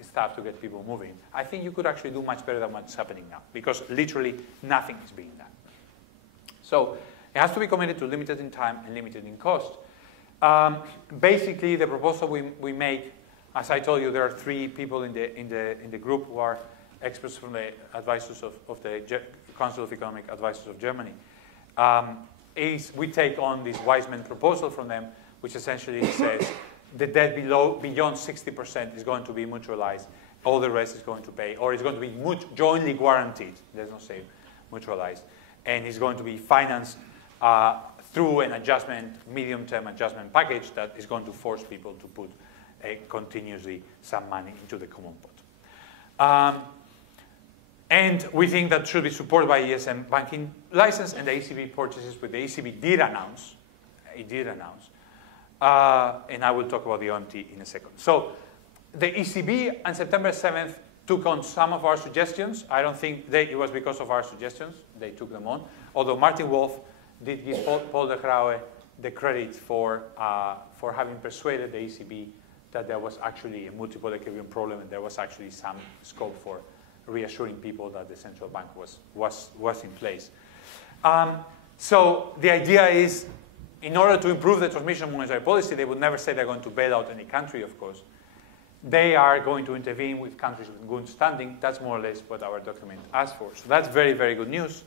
stuff to get people moving, I think you could actually do much better than what's happening now, because literally nothing is being done. So it has to be committed to limited in time and limited in cost. Basically, the proposal we make, as I told you, there are 3 people in the group who are experts from the advisors of the Council of Economic Advisors of Germany. We take on this Wiseman proposal from them, which essentially says the debt beyond 60% is going to be mutualized. All the rest is going to pay, or it's going to be jointly guaranteed. There's no say mutualized. And it's going to be financed through an adjustment, medium-term adjustment package that is going to force people to put continuously some money into the common pot. And we think that should be supported by ESM banking license and the ECB purchases, which the ECB did announce. It did announce. And I will talk about the OMT in a second. So the ECB on September 7th took on some of our suggestions. I don't think it was because of our suggestions. They took them on. Although Martin Wolf did give Paul de Grauwe the credit for having persuaded the ECB that there was actually a multiple equilibrium problem and there was actually some scope for reassuring people that the central bank was in place. So the idea is, in order to improve the transmission of monetary policy, they would never say they're going to bail out any country, of course. They are going to intervene with countries with good standing. That's more or less what our document asks for. So that's very, very good news.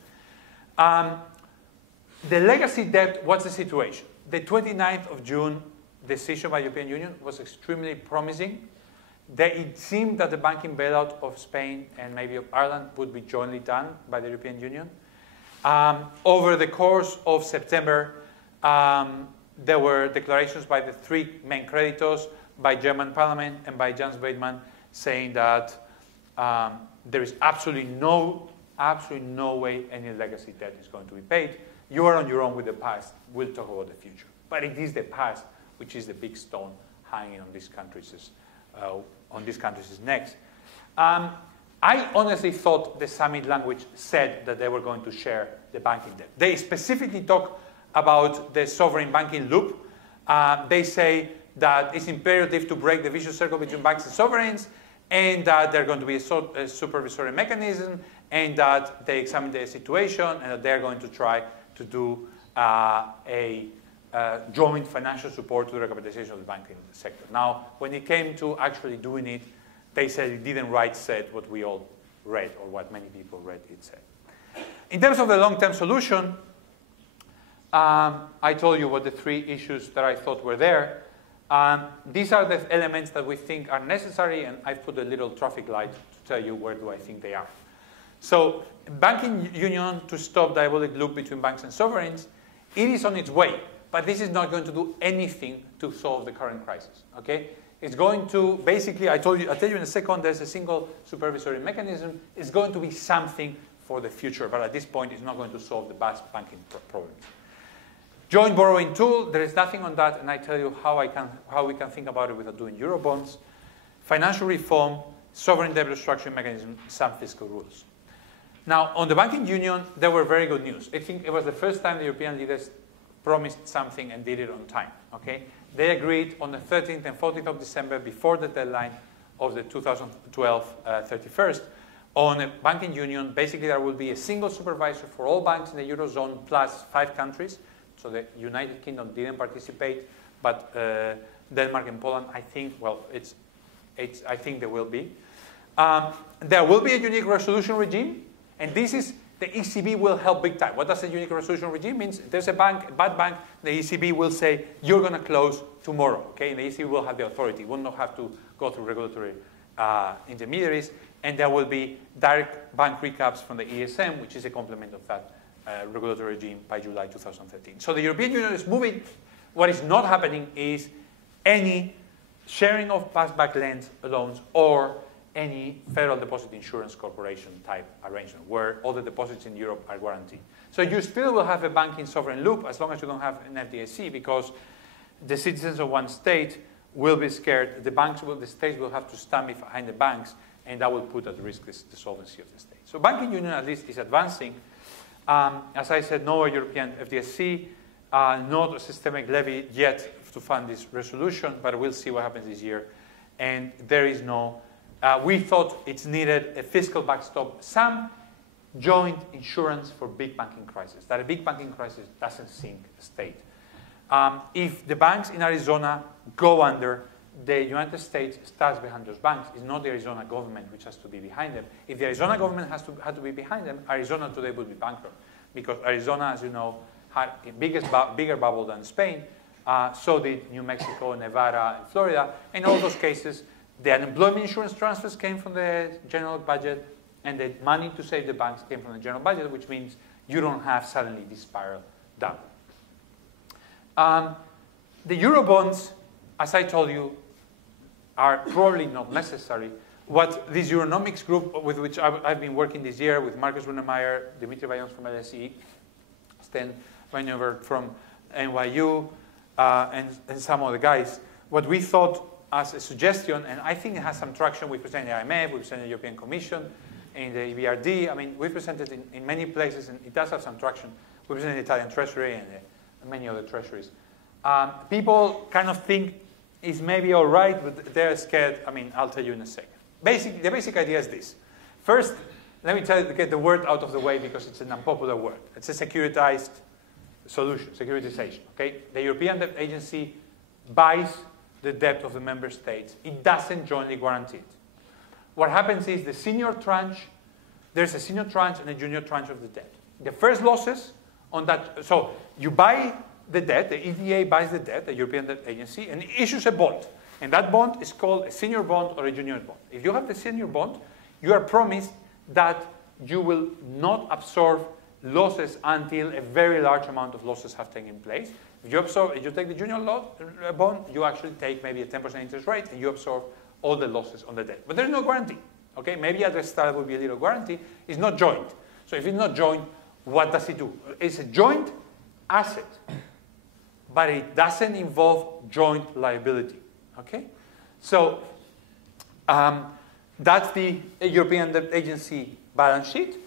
The legacy debt, what's the situation? The 29th of June decision by the European Union was extremely promising. It seemed that the banking bailout of Spain and maybe of Ireland would be jointly done by the European Union. Over the course of September, there were declarations by the 3 main creditors, by German Parliament and by Jens Weidmann, saying that there is absolutely no way any legacy debt is going to be paid. You are on your own with the past. We'll talk about the future. But it is the past which is the big stone hanging on these countries' necks. I honestly thought the summit language said that they were going to share the banking debt. They specifically talk about the sovereign banking loop. They say that it's imperative to break the vicious circle between banks and sovereigns, and that there's going to be a supervisory mechanism, and that they examine the situation, and that they're going to try to do a joint financial support to the recapitalization of the banking sector. Now, when it came to actually doing it, they said it didn't said what we all read, or what many people read it said. In terms of the long-term solution, I told you what the 3 issues that I thought were there. These are the elements that we think are necessary, and I've put a little traffic light to tell you where do I think they are. So, banking union to stop diabolic loop between banks and sovereigns, it is on its way, but this is not going to do anything to solve the current crisis, okay? It's going to, basically, I'll tell you in a second, there's a single supervisory mechanism. It's going to be something for the future, but at this point, it's not going to solve the vast banking problems. Joint borrowing tool, there is nothing on that, and I tell you how we can think about it without doing Eurobonds. Financial reform, sovereign debt restructuring mechanism, some fiscal rules. Now, on the banking union, there were very good news. I think it was the first time the European leaders promised something and did it on time, okay? They agreed on the 13th and 14th of December, before the deadline of the 2012 31st, on a banking union. Basically, there will be a single supervisor for all banks in the Eurozone plus 5 countries. So the United Kingdom didn't participate, but Denmark and Poland, I think, well, I think there will be. There will be a unique resolution regime, and this is, the ECB will help big time. What does a unique resolution regime mean? There's a bad bank, the ECB will say, you're going to close tomorrow, okay? And the ECB will have the authority, will not have to go through regulatory intermediaries, and there will be direct bank recaps from the ESM, which is a complement of that regulatory regime by July 2013. So the European Union is moving. What is not happening is any sharing of passback loans or any Federal Deposit Insurance Corporation type arrangement where all the deposits in Europe are guaranteed. So you still will have a banking sovereign loop as long as you don't have an FDIC, because the citizens of one state will be scared. The states will have to stand behind the banks, and that will put at risk the solvency of the state. So banking union at least is advancing. As I said, no European FDIC, not a systemic levy yet to fund this resolution, but we'll see what happens this year. And there is no, we thought it's needed a fiscal backstop, some joint insurance for big banking crisis, that a big banking crisis doesn't sink the state. If the banks in Arizona go under, the United States stands behind those banks. It's not the Arizona government which has to be behind them. If the Arizona government had to be behind them, Arizona today would be bankrupt, because Arizona, as you know, had a bigger bubble than Spain. So did New Mexico, Nevada, and Florida. In all those cases, the unemployment insurance transfers came from the general budget, and the money to save the banks came from the general budget, which means you don't have suddenly this spiral down. The Eurobonds, as I told you, are probably not necessary. What this Euronomics group, with which I've been working this year, with Marcus Runemeyer, Dimitri Vaillans from LSE, Sten Weinhover from NYU, and some of the guys, what we thought as a suggestion, and I think it has some traction. We presented the IMF, we presented the European Commission, in the EBRD. I mean, we presented in many places, and it does have some traction. We presented the Italian Treasury and many other treasuries. People kind of think it's maybe all right, but they're scared. I mean, I'll tell you in a second. The basic idea is this. First, let me get the word out of the way, because it's an unpopular word. It's a securitized solution, securitization. Okay? The European Debt Agency buys the debt of the member states. It doesn't jointly guarantee it. What happens is the senior tranche, there's a senior tranche and a junior tranche of the debt. The first losses on that, so you buy the debt, the EDA buys the debt, the European Debt Agency, and it issues a bond. And that bond is called a senior bond or a junior bond. If you have the senior bond, you are promised that you will not absorb losses until a very large amount of losses have taken place. If you take the junior bond, you actually take maybe a 10% interest rate, and you absorb all the losses on the debt. But there's no guarantee. Okay? Maybe at the start will be a little guarantee. It's not joint. So if it's not joint, what does it do? It's a joint asset, but it doesn't involve joint liability. Okay? So that's the European Debt Agency balance sheet.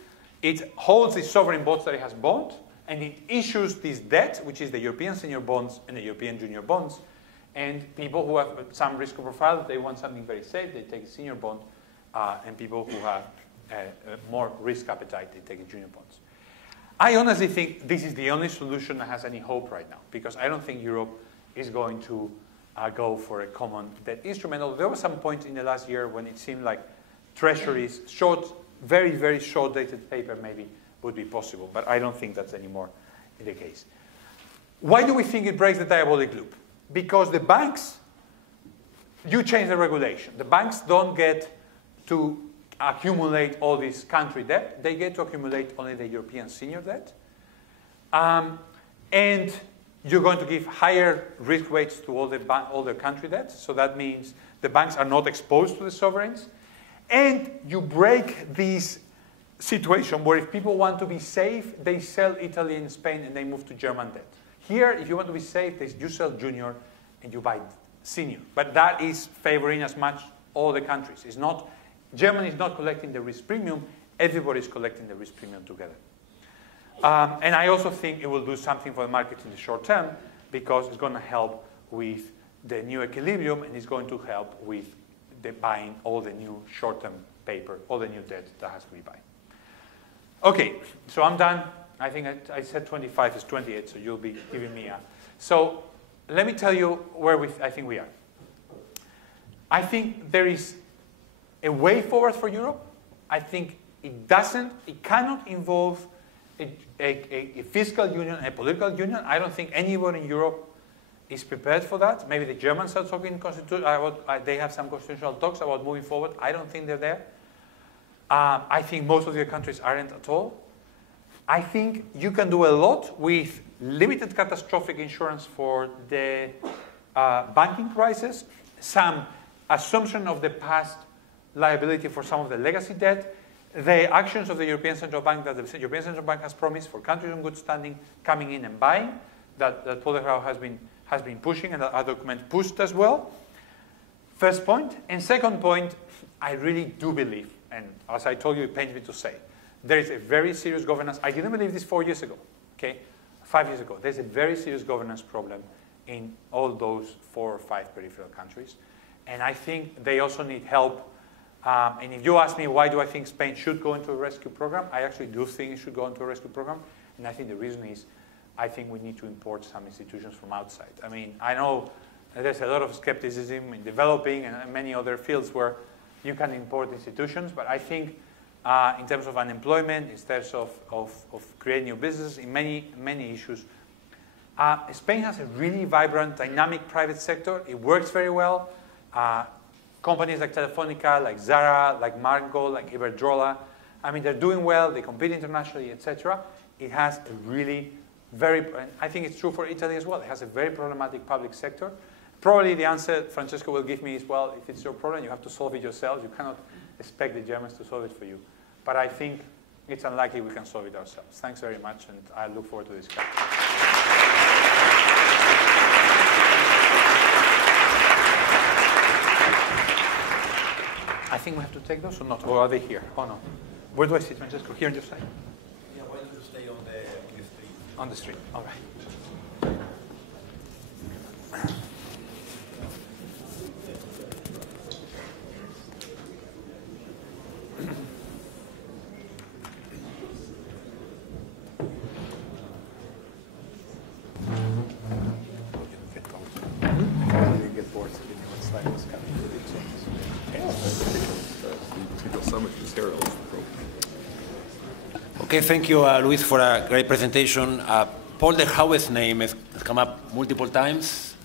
It holds the sovereign bonds that it has bought, and it issues this debt, which is the European senior bonds and the European junior bonds. And people who have some risk profile, if they want something very safe, they take a senior bond. And people who have more risk appetite, they take a junior bonds. I honestly think this is the only solution that has any hope right now, because I don't think Europe is going to go for a common debt instrument. There was some point in the last year when it seemed like treasuries, very, very short-dated paper maybe would be possible, but I don't think that's anymore the case. Why do we think it breaks the diabolic loop? Because the banks, you change the regulation. The banks don't get to accumulate all this country debt. They get to accumulate only the European senior debt. And you're going to give higher risk weights to all the country debt. So that means the banks are not exposed to the sovereigns. And you break this situation where if people want to be safe, they sell Italy and Spain and they move to German debt. Here, if you want to be safe, you sell junior and you buy senior. But that is favoring as much all the countries. It's not, Germany is not collecting the risk premium. Everybody is collecting the risk premium together. And I also think it will do something for the market in the short term, because it's going to help with the new equilibrium, and it's going to help with the buying all the new short-term paper, all the new debt that has to be bought. Okay, so I'm done. I think I said 25 is 28, so you'll be giving me a... So let me tell you where I think we are. I think there is a way forward for Europe. I think it cannot involve a fiscal union, a political union. I don't think anyone in Europe is prepared for that. Maybe the Germans are talking they have some constitutional talks about moving forward. I don't think they're there. I think most of the countries aren't at all. I think you can do a lot with limited catastrophic insurance for the banking crisis. some assumption of the past liability for some of the legacy debt, the actions of the European Central Bank that the European Central Bank has promised for countries in good standing coming in and buying, that Paul de Grauwe has been pushing, and that our document pushed as well. First point. And second point, I really do believe, and as I told you, it pains me to say, there is a very serious governance. I didn't believe this 4 years ago, okay? 5 years ago. There's a very serious governance problem in all those 4 or 5 peripheral countries. And I think they also need help. And if you ask me why do I think Spain should go into a rescue program, I actually do think it should go into a rescue program. And I think the reason is I think we need to import some institutions from outside. I mean, I know there's a lot of skepticism in developing and many other fields where you can import institutions, but I think in terms of unemployment, in terms of creating new businesses, in many issues, Spain has a really vibrant, dynamic private sector. It works very well. Companies like Telefonica, like Zara, like Marco, like Iberdrola, I mean, they're doing well. They compete internationally, etc. It has a really and I think it's true for Italy as well. It has a very problematic public sector. Probably the answer Francesco will give me is, well, if it's your problem, you have to solve it yourselves. You cannot expect the Germans to solve it for you. But I think it's unlikely we can solve it ourselves. Thanks very much, and I look forward to this discussion. I think we have to take those or not? Or are they here? Oh, no. Where do I sit, Francesco? Here on your side? Yeah, why don't you stay on the street? On the street, all right. Okay, thank you, Luis, for a great presentation. Paul de Grauwe's name has come up multiple times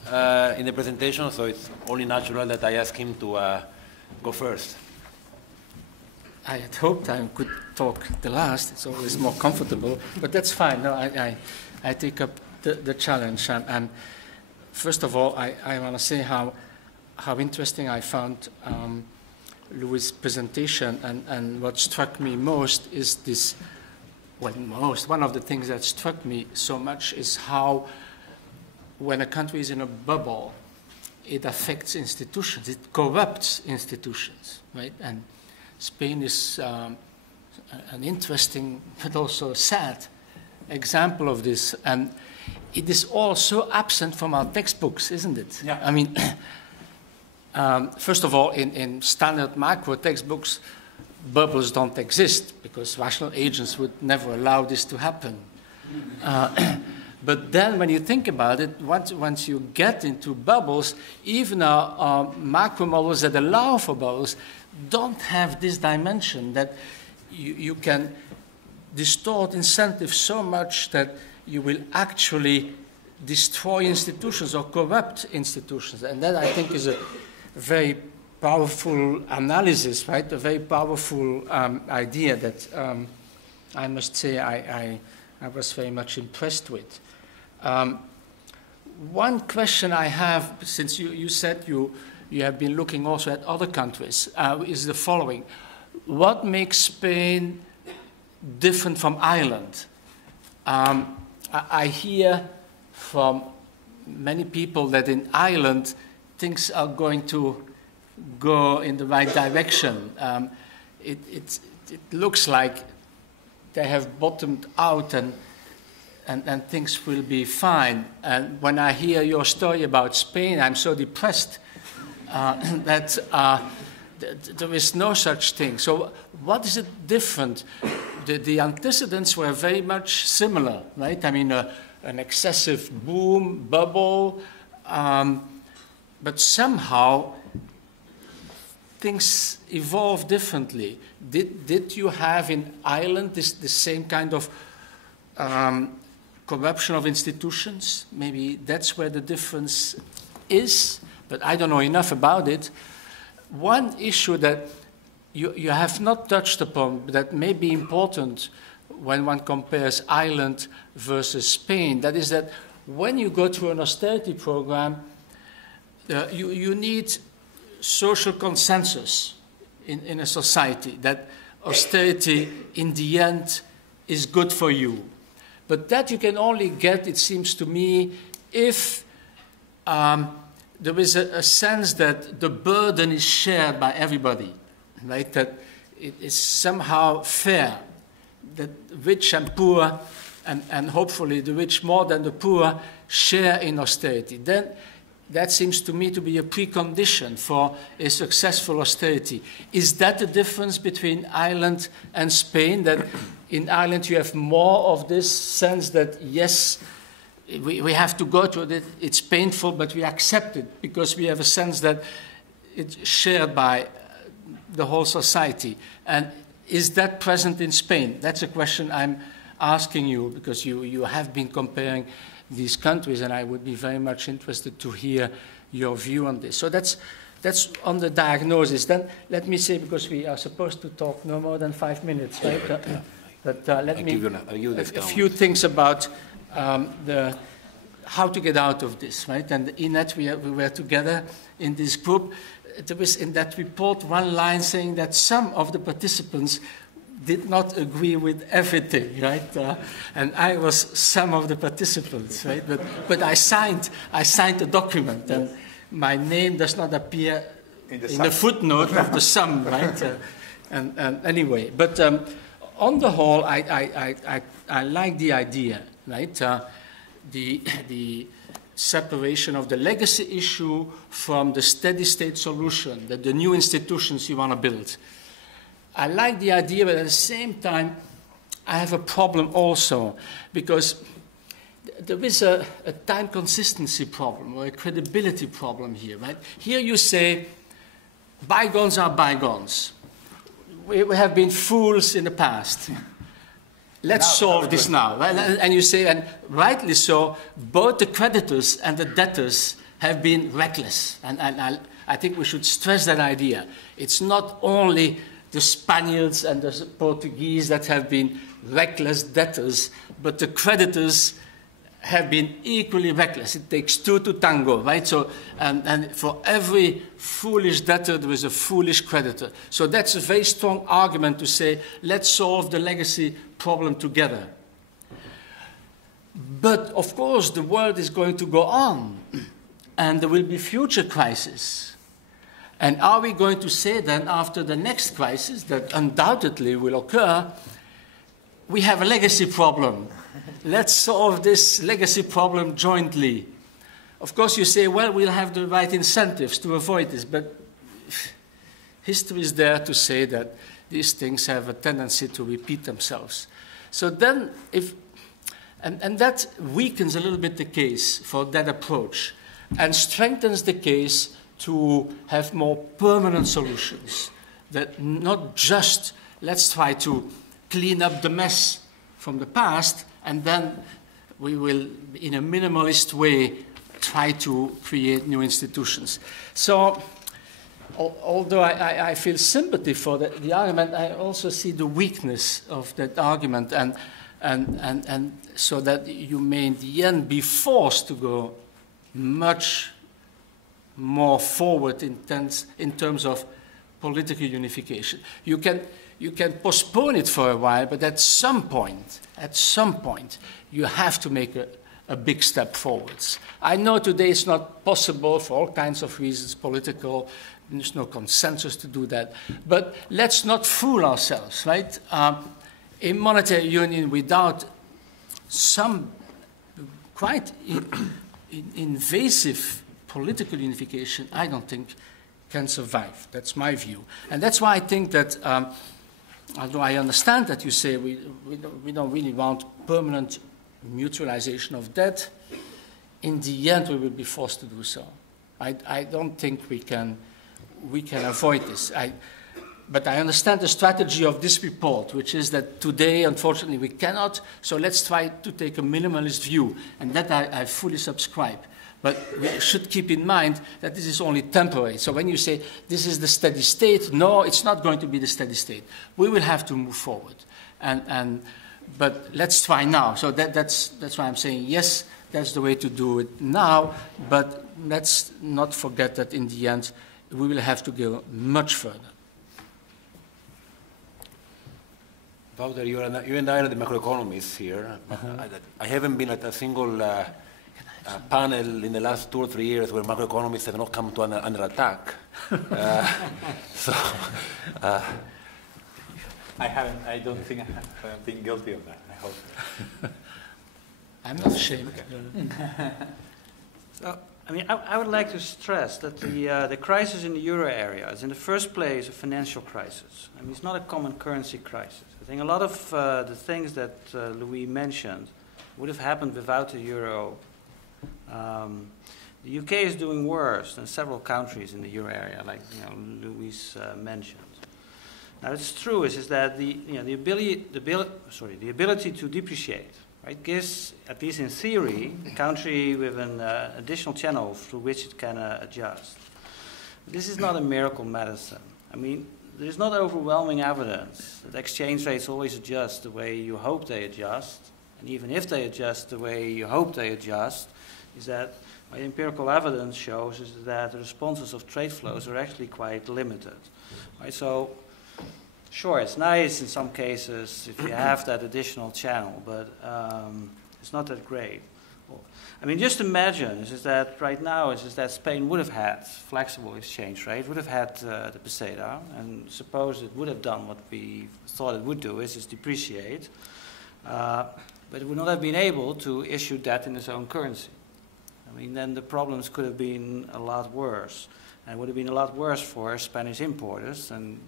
in the presentation, so it's only natural that I ask him to go first. I had hoped I could talk the last. It's always more comfortable, but that's fine. No, I take up the challenge. And first of all, I want to say how interesting I found Luis' presentation, and what struck me most is this. Well, one of the things that struck me so much is how, when a country is in a bubble, it affects institutions. It corrupts institutions, right? And Spain is an interesting but also sad example of this. And it is all so absent from our textbooks, isn't it? Yeah. I mean, first of all, in standard macro textbooks, bubbles don't exist because rational agents would never allow this to happen. But then when you think about it, once you get into bubbles, even our macro models that allow for bubbles don't have this dimension that you can distort incentives so much that you will actually destroy institutions or corrupt institutions. And that, I think, is a very powerful analysis, right? A very powerful idea that I must say I was very much impressed with. One question I have, since you said you have been looking also at other countries, is the following. What makes Spain different from Ireland? I hear from many people that in Ireland things are going to go in the right direction. It looks like they have bottomed out and things will be fine. And when I hear your story about Spain, I'm so depressed that there is no such thing. So what is it different? The antecedents were very much similar, right? I mean, an excessive boom, bubble, but somehow things evolve differently. Did you have in Ireland the same kind of corruption of institutions? Maybe that's where the difference is, but I don't know enough about it. One issue that you have not touched upon, but that may be important when one compares Ireland versus Spain, that is that when you go through an austerity program, you need social consensus in a society that austerity in the end is good for you. But that you can only get, it seems to me, if there is a sense that the burden is shared by everybody, right? That it is somehow fair, that rich and poor, and hopefully the rich more than the poor, share in austerity. Then that seems to me to be a precondition for a successful austerity. Is that the difference between Ireland and Spain? That in Ireland you have more of this sense that, yes, we have to go through it, it's painful, but we accept it because we have a sense that it's shared by the whole society. And is that present in Spain? That's a question I'm asking you, because you have been comparing these countries, and I would be very much interested to hear your view on this. So that's on the diagnosis. Then let me say, because we are supposed to talk no more than 5 minutes, right? But let me a few things about how to get out of this, right? And in that we were together in this group. There was in that report one line saying that some of the participants did not agree with everything, right? And I was some of the participants, right? But I signed a document, and my name does not appear in the footnote of the sum, right? And anyway, but on the whole, I like the idea, right? The separation of the legacy issue from the steady state solution, that the new institutions you want to build. I like the idea, but at the same time, I have a problem also, because there is a time consistency problem or a credibility problem here, right? Here you say, bygones are bygones. We have been fools in the past. Let's solve this now. Right? And you say, and rightly so, both the creditors and the debtors have been reckless. And I think we should stress that idea. It's not only the Spaniards and the Portuguese that have been reckless debtors, but the creditors have been equally reckless. It takes two to tango, right? So, and for every foolish debtor, there is a foolish creditor. So that's a very strong argument to say, let's solve the legacy problem together. But of course, the world is going to go on, and there will be future crises. And are we going to say then, after the next crisis that undoubtedly will occur, we have a legacy problem. Let's solve this legacy problem jointly. Of course, you say, well, we'll have the right incentives to avoid this, but history is there to say that these things have a tendency to repeat themselves. So then, and that weakens a little bit the case for that approach and strengthens the case to have more permanent solutions, that not just let's try to clean up the mess from the past, and then we will, in a minimalist way, try to create new institutions. So, although I feel sympathy for the argument, I also see the weakness of that argument, and so that you may in the end be forced to go much more forward in terms of political unification. You can postpone it for a while, but at some point, you have to make a big step forwards. I know today it's not possible for all kinds of reasons, political, there's no consensus to do that. But let's not fool ourselves, right? A monetary union without some quite invasive political unification, I don't think can survive. That's my view. And that's why I think that, although I understand that you say we don't really want permanent mutualization of debt, in the end we will be forced to do so. I don't think we can avoid this. But I understand the strategy of this report, which is that today, unfortunately, we cannot, so let's try to take a minimalist view, and that I fully subscribe. But we should keep in mind that this is only temporary. So when you say this is the steady state, no, it's not going to be the steady state. We will have to move forward. But let's try now. So that's why I'm saying yes, that's the way to do it now, but let's not forget that in the end, we will have to go much further. Wouter, you and I are the macroeconomists here. I haven't been at a single panel in the last 2 or 3 years where macroeconomists have not come to under attack. I don't think I have been guilty of that, I hope. I'm not ashamed. So, I mean, I would like to stress that the crisis in the euro area is in the first place a financial crisis. I mean, it's not a common currency crisis. I think a lot of the things that Louis mentioned would have happened without the euro. The UK is doing worse than several countries in the euro area, like Louis mentioned. Now, it's true is that the ability to depreciate, right, gives, at least in theory, a country with an additional channel through which it can adjust. This is not a miracle medicine. I mean, there is not overwhelming evidence that exchange rates always adjust the way you hope they adjust, and even if they adjust the way you hope they adjust, is that what empirical evidence shows is that the responses of trade flows are actually quite limited. Right? So, sure, it's nice in some cases if you have that additional channel, but it's not that great. I mean, just imagine is that right now is that Spain would have had flexible exchange rate, would have had the peseta, and suppose it would have done what we thought it would do, is depreciate, but it would not have been able to issue debt in its own currency. I mean, then the problems could have been a lot worse, and it would have been a lot worse for Spanish importers, and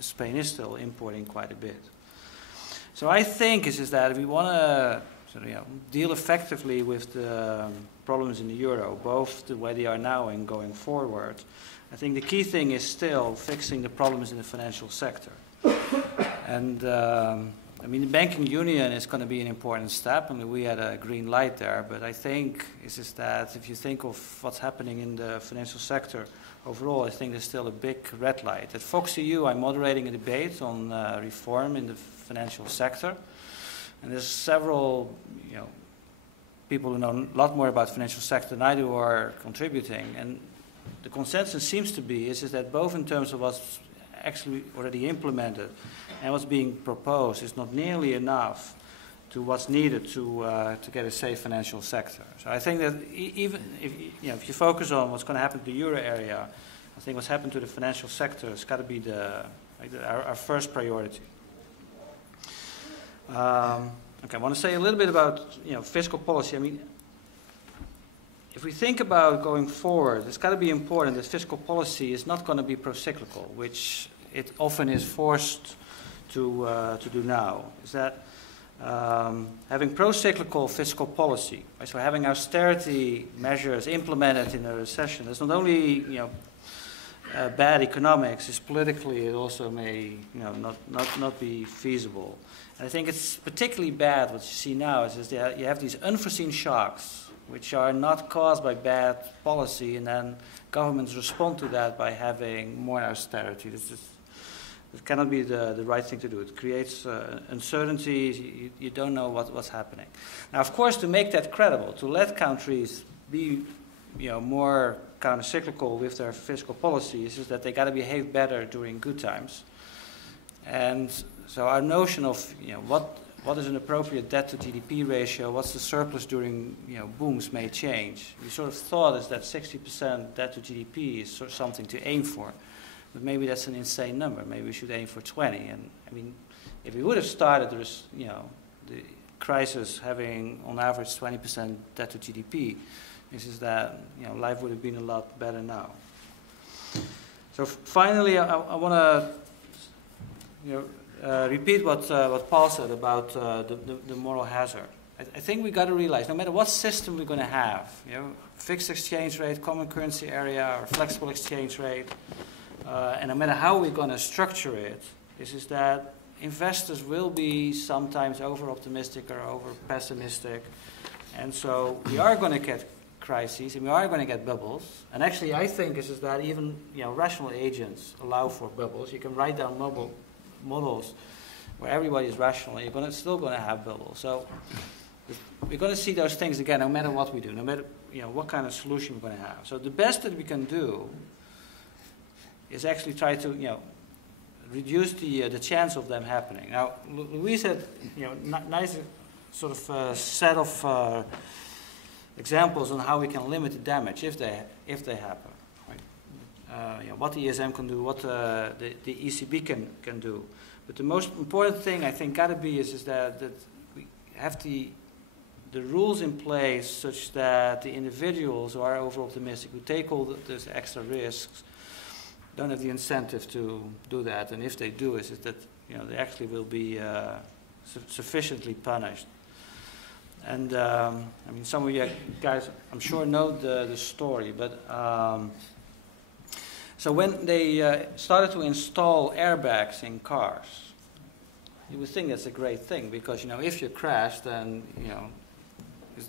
Spain is still importing quite a bit. So I think is that if we want to deal effectively with the problems in the euro, both the way they are now and going forward, I think the key thing is still fixing the problems in the financial sector. And I mean, the banking union is going to be an important step. I mean, we had a green light there, but I think is that if you think of what's happening in the financial sector overall, I think there's still a big red light. At Fox EU, I'm moderating a debate on reform in the financial sector. And there's several people who know a lot more about the financial sector than I do are contributing. And the consensus seems to be is that both in terms of what's actually already implemented and what's being proposed is not nearly enough to what's needed to get a safe financial sector. So I think that even if you focus on what's going to happen to the euro area, I think what's happened to the financial sector has got to be our first priority. Okay, I want to say a little bit about fiscal policy. I mean, if we think about going forward, it's got to be important that fiscal policy is not going to be pro-cyclical, which it often is forced to do now. Is that having pro-cyclical fiscal policy, right? So having austerity measures implemented in a recession, that's not only bad economics, it's politically it also may not be feasible. And I think it's particularly bad what you see now is that you have these unforeseen shocks which are not caused by bad policy, and then governments respond to that by having more austerity. It cannot be the right thing to do. It creates uncertainty. You don't know what's happening. Now, of course, to make that credible, to let countries be more counter-cyclical with their fiscal policies, is that they got to behave better during good times. And so our notion of what is an appropriate debt to GDP ratio, what's the surplus during booms may change. We sort of thought is that 60% debt to GDP is sort of something to aim for. But maybe that's an insane number. Maybe we should aim for 20. And I mean, if we would have started the crisis having on average 20% debt to GDP, is that life would have been a lot better now. So finally, I want to repeat what Paul said about the moral hazard. I think we got to realize no matter what system we're going to have, fixed exchange rate, common currency area, or flexible exchange rate. And no matter how we're going to structure it, is that investors will be sometimes over-optimistic or over-pessimistic. And so we are going to get crises and we are going to get bubbles. And actually I think is that even rational agents allow for bubbles. You can write down models where everybody is rational and you're still going to have bubbles. So We're going to see those things again, no matter what we do, no matter what kind of solution we're going to have. So the best that we can do is actually try to reduce the chance of them happening. Now, Louise had nice sort of set of examples on how we can limit the damage if they happen. Right? What the ESM can do, what the ECB can do. But the most important thing I think got to be is that we have the rules in place such that the individuals who are over-optimistic, who take all those extra risks, don't have the incentive to do that. And if they do, is that they actually will be sufficiently punished. And I mean, some of you guys, I'm sure, know the story, but so when they started to install airbags in cars, you would think that's a great thing because if you crash, then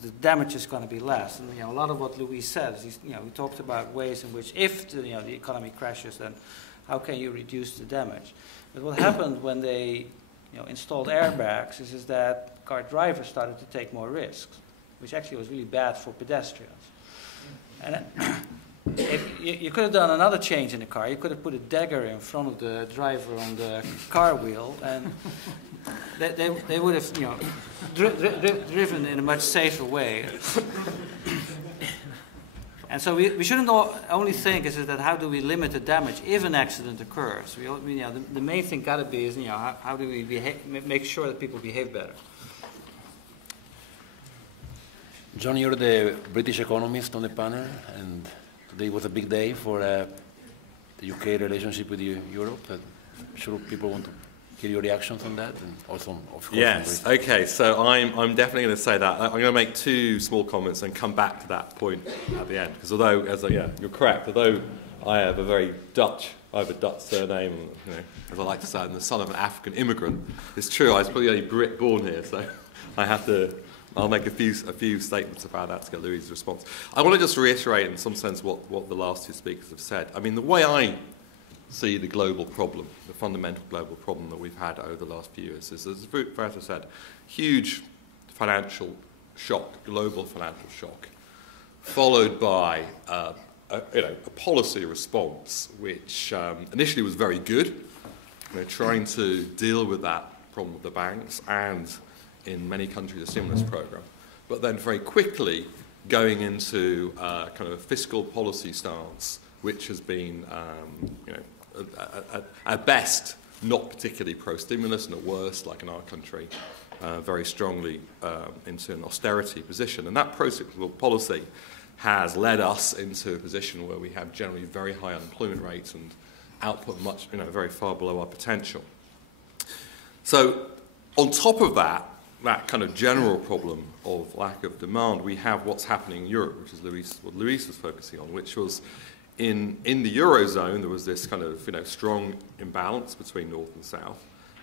the damage is going to be less. And a lot of what Louis said is we talked about ways in which if the economy crashes, then how can you reduce the damage? But what happened when they installed airbags is that car drivers started to take more risks, which actually was really bad for pedestrians. And if you could have done another change in the car. You could have put a dagger in front of the driver on the car wheel, and they would have driven in a much safer way. And so we shouldn't only think is that how do we limit the damage if an accident occurs. The main thing got to be is how do we make sure that people behave better. John, you're the British economist on the panel, and today was a big day for the UK relationship with Europe. I'm sure people want to hear your reactions on that, and also, of course. Yes. Okay. So I'm definitely going to say that. I'm going to make two small comments and come back to that point at the end. Because although, you're correct. Although I have a Dutch surname, as I like to say, I'm the son of an African immigrant. It's true. I was probably the only Brit born here, so I have to. I'll make a few statements about that to get Louis' response. I want to just reiterate in some sense what the last two speakers have said. I mean, the way I see the global problem, the fundamental global problem that we've had over the last few years is, as Wouter said, huge financial shock, global financial shock, followed by a policy response which initially was very good, trying to deal with that problem with the banks and in many countries a stimulus program, but then very quickly going into kind of a fiscal policy stance, which has been, at best, not particularly pro-stimulus, and at worst, like in our country, very strongly into an austerity position. And that pro-cyclical policy has led us into a position where we have generally very high unemployment rates and output much, very far below our potential. So, on top of that kind of general problem of lack of demand, we have what's happening in Europe, which is what Louis was focusing on, which was in the Eurozone, there was this kind of strong imbalance between North and South,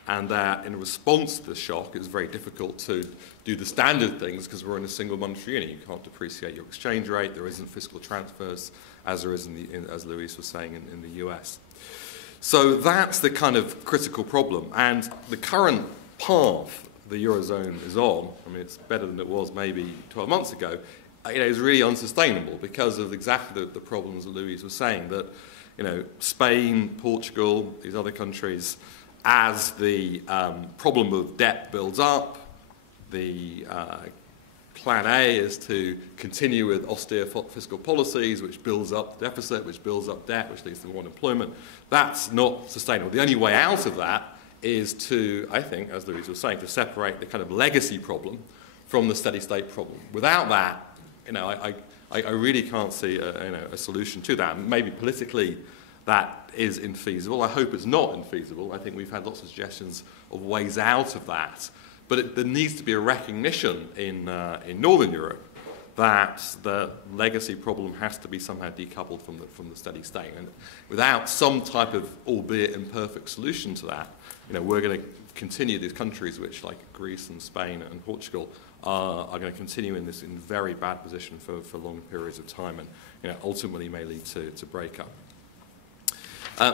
and that in response to the shock, it was very difficult to do the standard things because we're in a single monetary unit. You can't depreciate your exchange rate. There isn't fiscal transfers as there is as Louis was saying in the US. So that's the kind of critical problem, and the current path the Eurozone is on, I mean, it's better than it was maybe 12 months ago, is really unsustainable because of exactly the problems that Louis was saying, that, Spain, Portugal, these other countries, as the problem of debt builds up, the plan A is to continue with austere fiscal policies, which builds up the deficit, which builds up debt, which leads to more unemployment. That's not sustainable. The only way out of that is to, I think, as Louis was saying, to separate the kind of legacy problem from the steady state problem. Without that, I really can't see a solution to that. Maybe politically that is infeasible. I hope it's not infeasible. I think we've had lots of suggestions of ways out of that. But there needs to be a recognition in Northern Europe that the legacy problem has to be somehow decoupled from the steady state. And without some type of, albeit imperfect, solution to that, we're going to continue these countries, which like Greece and Spain and Portugal, are going to continue in this very bad position for long periods of time, and ultimately may lead to breakup.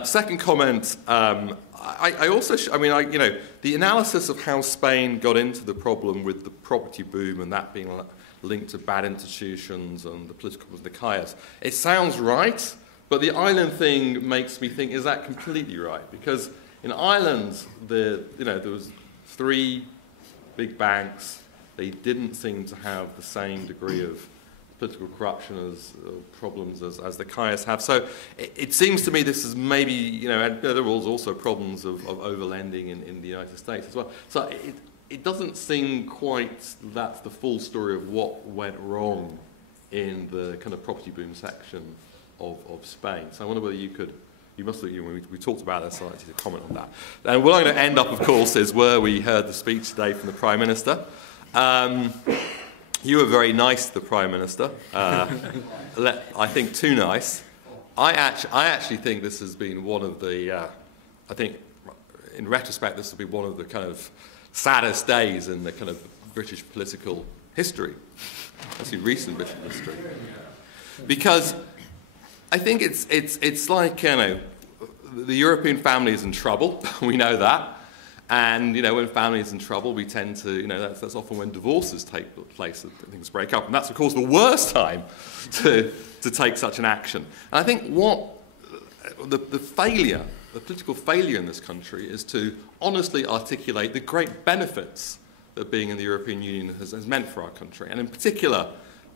Second comment, I also, the analysis of how Spain got into the problem with the property boom and that being linked to bad institutions and the political the chaos, it sounds right, but the Ireland thing makes me think, is that completely right? Because in Ireland, there was 3 big banks. They didn't seem to have the same degree of political corruption problems as the chaos have. So it seems to me this is maybe, there was also problems of overlending in the United States as well. So it doesn't seem quite that's the full story of what went wrong in the kind of property boom section of Spain. So I wonder whether you could, we talked about this, so I'd like you to comment on that. And what I'm going to end up, of course, is where we heard the speech today from the Prime Minister. You were very nice to the Prime Minister. I think too nice. I actually think this has been one of the, I think in retrospect, this will be one of the kind of saddest days in the kind of British political history, actually recent British history. Because I think it's like, the European family is in trouble, we know that. And, when family is in trouble, we tend to, that's often when divorces take place and things break up. And that's, of course, the worst time to take such an action. And I think what the political failure in this country is to honestly articulate the great benefits that being in the European Union has meant for our country. And in particular,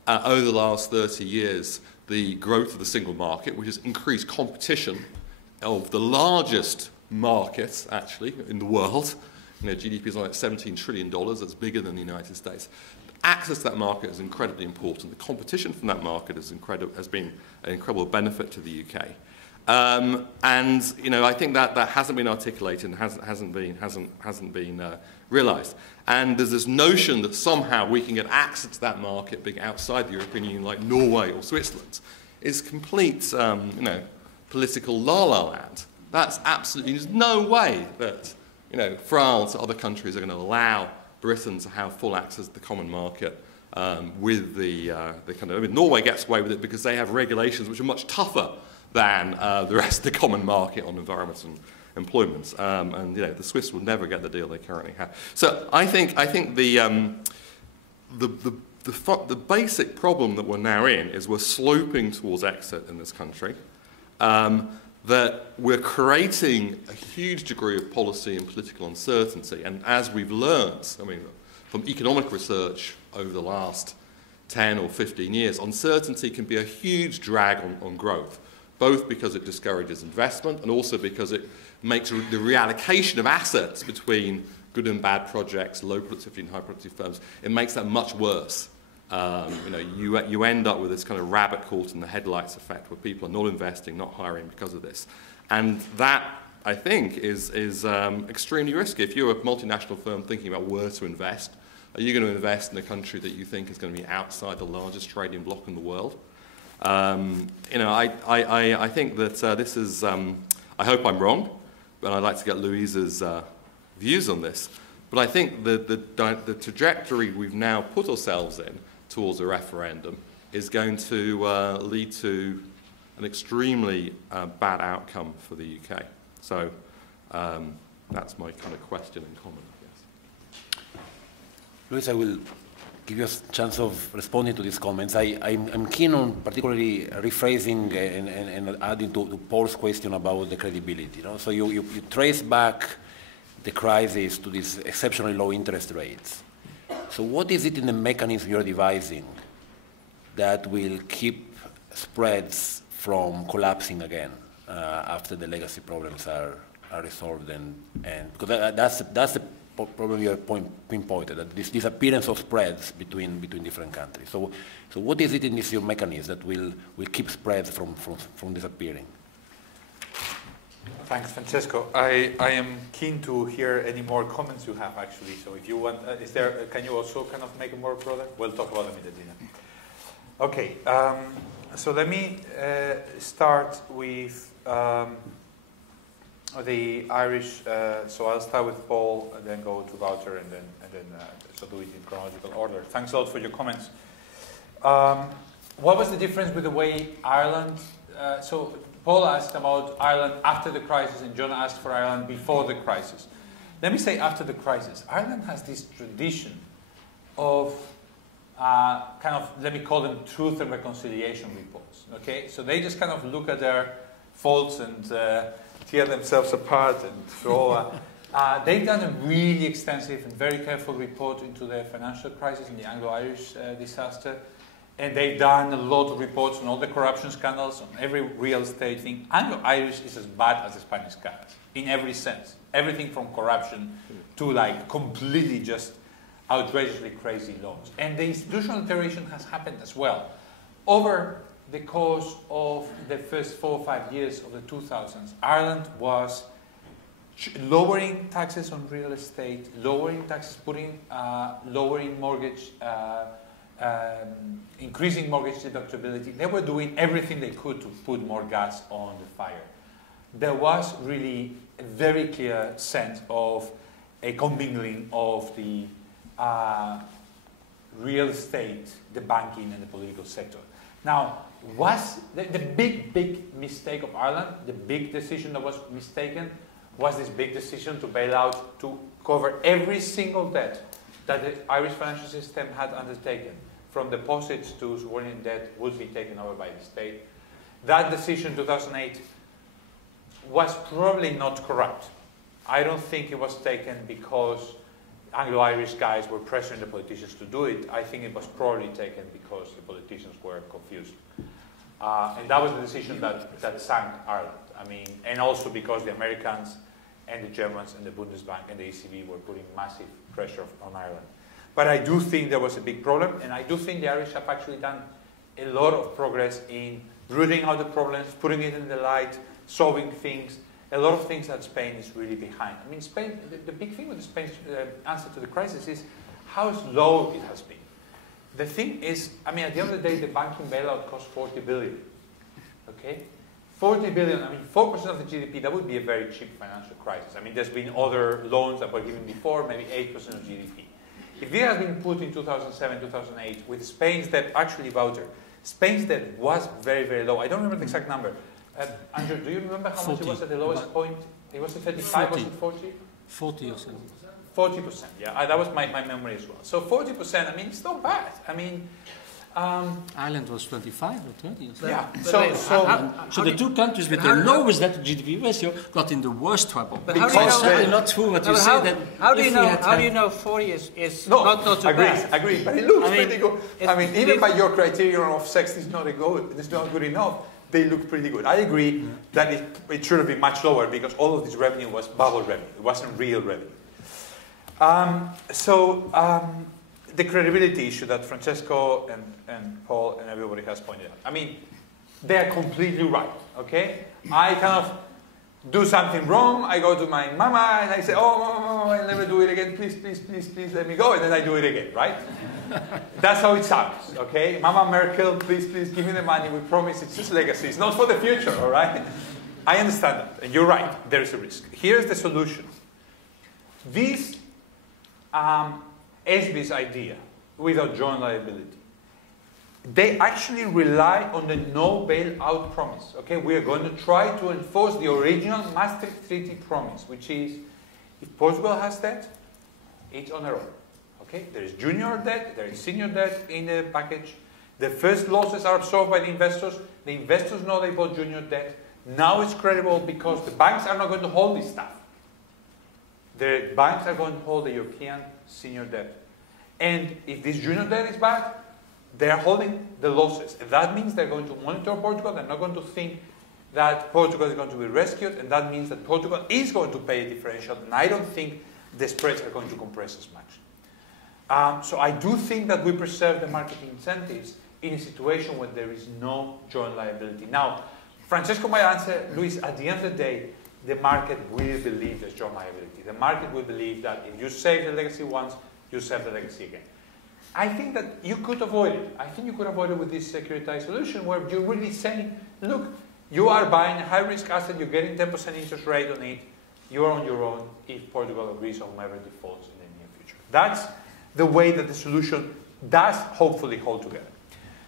over the last 30 years, the growth of the single market, which has increased competition of the largest market, actually, in the world. GDP is like $17 trillion. That's bigger than the United States. Access to that market is incredibly important. The competition from that market has been an incredible benefit to the UK. And I think that hasn't been articulated and hasn't been realised. And there's this notion that somehow we can get access to that market being outside the European Union, like Norway or Switzerland, is complete, political la-la land. That's absolutely, there's no way that, France or other countries are going to allow Britain to have full access to the common market with the kind of, Norway gets away with it because they have regulations which are much tougher than the rest of the common market on environment and employment. And the Swiss will never get the deal they currently have. So I think the basic problem that we're now in is we're sloping towards exit in this country. That we're creating a huge degree of policy and political uncertainty. And as we've learned, from economic research over the last 10 or 15 years, uncertainty can be a huge drag on growth, both because it discourages investment and also because it makes the reallocation of assets between good and bad projects, low productivity and high productivity firms, it makes that much worse. You end up with this kind of rabbit caught in the headlights effect where people are not investing, not hiring because of this. And that, I think, is extremely risky. If you're a multinational firm thinking about where to invest, are you going to invest in a country that you think is going to be outside the largest trading bloc in the world? I think that this is, I hope I'm wrong, but I'd like to get Louise's views on this. But I think the trajectory we've now put ourselves in towards a referendum is going to lead to an extremely bad outcome for the UK. So that's my kind of question and comment, I guess. Louise, I will give you a chance of responding to these comments. I'm keen on particularly rephrasing and adding to Paul's question about the credibility. So you trace back the crisis to these exceptionally low interest rates. So what is it in the mechanism you're devising that will keep spreads from collapsing again after the legacy problems are resolved? And because that's the problem you have pinpointed, that this disappearance of spreads between different countries. So what is it in this your mechanism that will keep spreads from disappearing? Thanks, Francesco. I am keen to hear any more comments you have, actually. So if you want, can you also kind of make a more product? We'll talk about them in the dinner. Okay, so let me start with the Irish. So I'll start with Paul, and then go to Wouter, and then so do it in chronological order. Thanks a lot for your comments. What was the difference with the way Ireland? So Paul asked about Ireland after the crisis, and John asked for Ireland before the crisis. Let me say after the crisis. Ireland has this tradition of kind of, let me call them truth and reconciliation reports. Okay, so they just kind of look at their faults and tear themselves apart and throw. They've done a really extensive and very careful report into the financial crisis and the Anglo-Irish disaster. And they've done a lot of reports on all the corruption scandals, on every real estate thing. Anglo-Irish is as bad as the Spanish guys, in every sense. Everything from corruption to like completely just outrageously crazy laws. And the institutional deterioration has happened as well. Over the course of the first 4 or 5 years of the 2000s, Ireland was lowering taxes on real estate, lowering taxes, lowering mortgage, increasing mortgage deductibility. They were doing everything they could to put more gas on the fire. There was really a very clear sense of a commingling of the real estate, the banking, and the political sector. Now, was the big mistake of Ireland, the big decision that was mistaken, was this big decision to bail out, to cover every single debt that the Irish financial system had undertaken, from deposits to subordinate debt, would be taken over by the state. That decision in 2008 was probably not corrupt. I don't think it was taken because Anglo-Irish guys were pressuring the politicians to do it. I think it was probably taken because the politicians were confused. And that was the decision that sank Ireland. I mean, and also because the Americans and the Germans and the Bundesbank and the ECB were putting massive pressure on Ireland. But I do think there was a big problem, and I do think the Irish have actually done a lot of progress in rooting out the problems, putting it in the light, solving things, a lot of things that Spain is really behind. I mean, Spain, the big thing with Spain's answer to the crisis is how slow it has been. The thing is, I mean, at the end of the day, the banking bailout cost 40 billion, okay? 40 billion, I mean, 4% of the GDP, that would be a very cheap financial crisis. I mean, there's been other loans that were given before, maybe 8% of GDP. If this has been put in 2007, 2008, with Spain's debt, actually, Wouter, Spain's debt was very, very low. I don't remember the exact number. Andrew, do you remember how 40. Much it was at the lowest point? It was at 35, 40. Was it 40? 40 or so. 40%, yeah, that was my memory as well. So 40%, I mean, it's not bad. I mean, Ireland was 25 or 30 or so. Yeah. So the two countries with the lowest debt to GDP ratio got in the worst trouble. But because it's certainly not true what you say. That how do you know 40 is not too bad? Agree, but it looks pretty good. I mean, even by your criterion of sex is not good enough. They look pretty good. I agree that it should have been much lower because all of this revenue was bubble revenue. It wasn't real revenue. The credibility issue that Francesco and Paul and everybody has pointed out. I mean, they're completely right, okay? I kind of do something wrong, I go to my mama and I say, oh, mama, I'll never do it again, please, please, please, please let me go, and then I do it again, right? That's how it sounds, okay? Mama Merkel, please, please give me the money, we promise it's just legacy, it's not for the future, all right? I understand that, and you're right, there is a risk. Here's the solution. This SB's idea, without joint liability, they actually rely on the no bailout promise. Okay, we are going to try to enforce the original Maastricht Treaty promise, which is if Portugal has debt, it's on their own. Okay, there is junior debt, there is senior debt in the package. The first losses are absorbed by the investors. The investors know they bought junior debt. Now it's credible because the banks are not going to hold this stuff. The banks are going to hold the European senior debt. And if this junior debt is bad, they're holding the losses. And that means they're going to monitor Portugal. They're not going to think that Portugal is going to be rescued. And that means that Portugal is going to pay a differential. And I don't think the spreads are going to compress as much. So I do think that we preserve the market incentives in a situation where there is no joint liability. Now, Francesco might answer, Luis, at the end of the day, the market will believe there's joint liability. The market will believe that if you save the legacy once, you save the legacy again. I think that you could avoid it. I think you could avoid it with this securitized solution where you're really saying, look, you are buying a high-risk asset, you're getting 10% interest rate on it, you're on your own if Portugal agrees on whoever defaults in the near future. That's the way that the solution does hopefully hold together.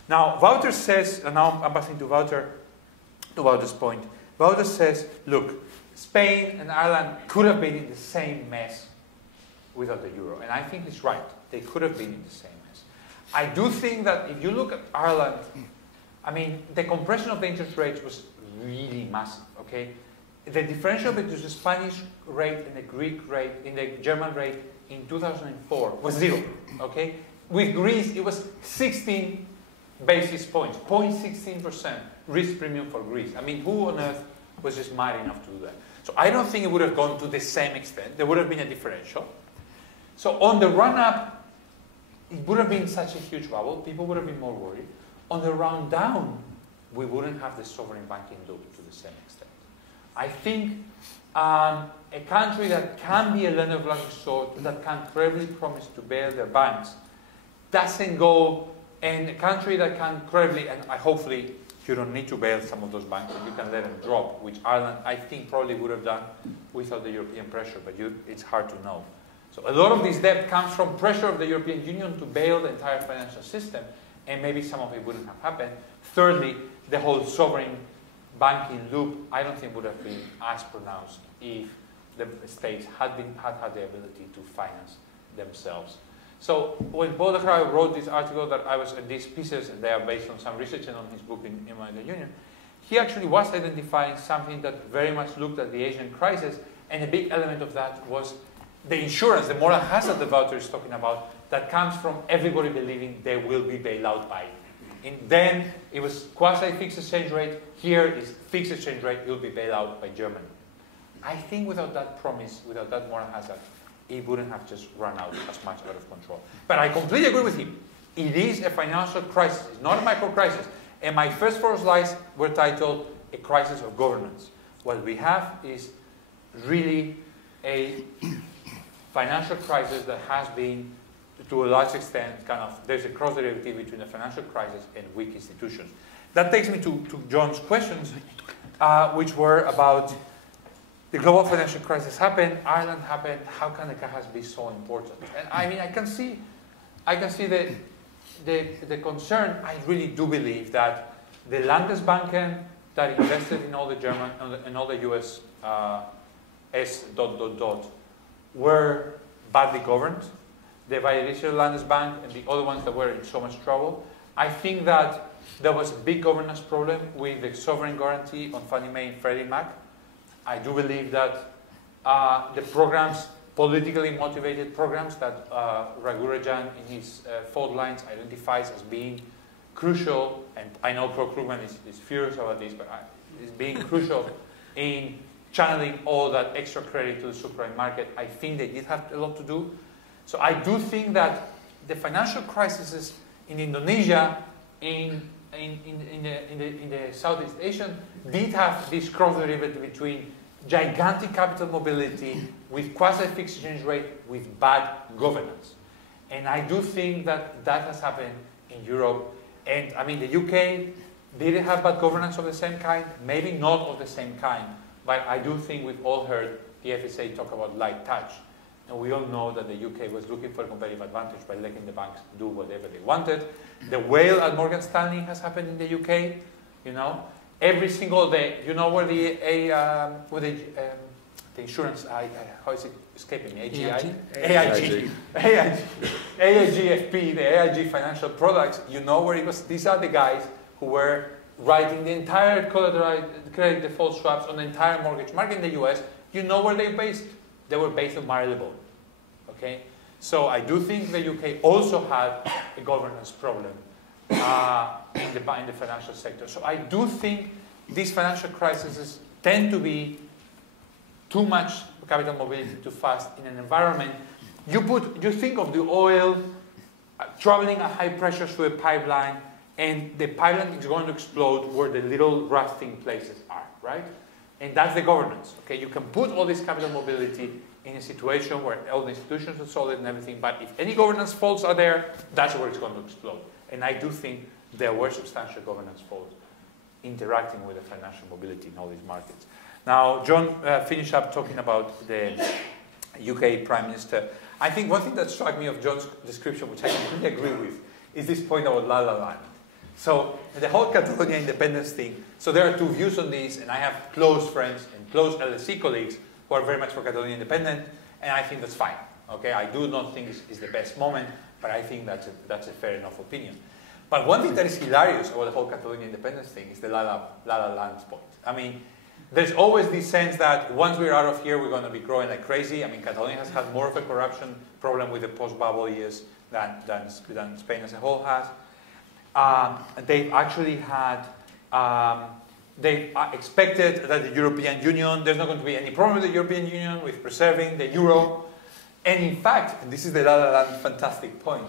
Now, Wouter says, and now I'm passing to Wouter, to Wouter's point. Wouter says, look, Spain and Ireland could have been in the same mess without the euro. And I think he's right. They could have been in the same mess. I do think that if you look at Ireland, I mean, the compression of the interest rates was really massive, okay? The differential between the Spanish rate and the Greek rate, in the German rate in 2004 was 0, okay? With Greece, it was 16 basis points, 0.16% risk premium for Greece. I mean, who on earth was just mad enough to do that? So I don't think it would have gone to the same extent. There would have been a differential. So on the run-up, it would have been such a huge bubble. People would have been more worried. On the round down, we wouldn't have the sovereign banking loop to the same extent. I think a country that can be a lender of last resort, that can credibly promise to bail their banks, doesn't go, and a country that can credibly, and hopefully you don't need to bail some of those banks, and you can let them drop, which Ireland, I think, probably would have done without the European pressure, but it's hard to know. So a lot of this debt comes from pressure of the European Union to bail the entire financial system, and maybe some of it wouldn't have happened. Thirdly, the whole sovereign banking loop, I don't think would have been as pronounced if the states had the ability to finance themselves. So when Paul Grauwe wrote this article that I was in these pieces, and they are based on some research and on his book in the Union, he actually was identifying something that very much looked at the Asian crisis, and a big element of that was the insurance, the moral hazard that Wouter is talking about, that comes from everybody believing they will be bailed out by. And then it was quasi-fixed exchange rate. Here is fixed exchange rate. You'll be bailed out by Germany. I think without that promise, without that moral hazard, it wouldn't have just run out as much out of control. But I completely agree with him. It is a financial crisis. It's not a micro crisis. And my first 4 slides were titled A Crisis of Governance. What we have is really a financial crisis that has been, to a large extent, there's a cross derivative between a financial crisis and weak institutions. That takes me to John's questions, which were about the global financial crisis happened, Ireland happened, how can the cajas be so important? And I mean, I can see the concern. I really do believe that the Landesbanken that invested in all the German and all the US were badly governed. The bilateral Landesbank and the other ones that were in so much trouble. I think that there was a big governance problem with the sovereign guarantee on Fannie Mae and Freddie Mac. I do believe that the programs, politically motivated programs that Raghuram in his fault lines identifies as being crucial, and I know Paul Krugman is furious about this, but it's being crucial in channeling all that extra credit to the subprime market. I think they did have a lot to do. So I do think that the financial crises in Indonesia, in the Southeast Asian, did have this cross derivative between gigantic capital mobility with quasi-fixed exchange rate with bad governance. And I do think that that has happened in Europe. And I mean, the UK didn't have bad governance of the same kind, maybe not of the same kind, but I do think we've all heard the FSA talk about light touch. And we all know that the UK was looking for a competitive advantage by letting the banks do whatever they wanted. The whale at Morgan Stanley has happened in the UK, you know. Every single day, you know where the insurance, how is it escaping me? AIGFP, the AIG financial products, you know where it was. These are the guys who were writing the entire credit default swaps on the entire mortgage market in the US. You know where they're based? They were based on Marylebone. Okay? So I do think the UK also had a governance problem in the financial sector. So I do think these financial crises tend to be too much capital mobility too fast in an environment. You think of the oil traveling at high pressure through a pipeline, and the pipeline is going to explode where the little rusting places are, right? And that's the governance. Okay, you can put all this capital mobility in a situation where all the institutions are solid and everything, but if any governance faults are there, that's where it's going to explode. And I do think there were substantial governance faults interacting with the financial mobility in all these markets. Now, John finished up talking about the UK Prime Minister. I think one thing that struck me of John's description, which I completely agree with, is this point about La La Land. So the whole Catalonia independence thing, so there are two views on this, and I have close friends and close LSE colleagues who are very much for Catalonia independent, and I think that's fine. Okay, I do not think it's the best moment, but I think that's a fair enough opinion. But one thing that is hilarious about the whole Catalonia independence thing is the La La Land point. I mean, there's always this sense that once we're out of here, we're going to be growing like crazy. I mean, Catalonia has had more of a corruption problem with the post-bubble years than Spain as a whole has. They've actually had, they expected that the European Union, there's not going to be any problem with the European Union with preserving the euro. And in fact, and this is the La La Land fantastic point,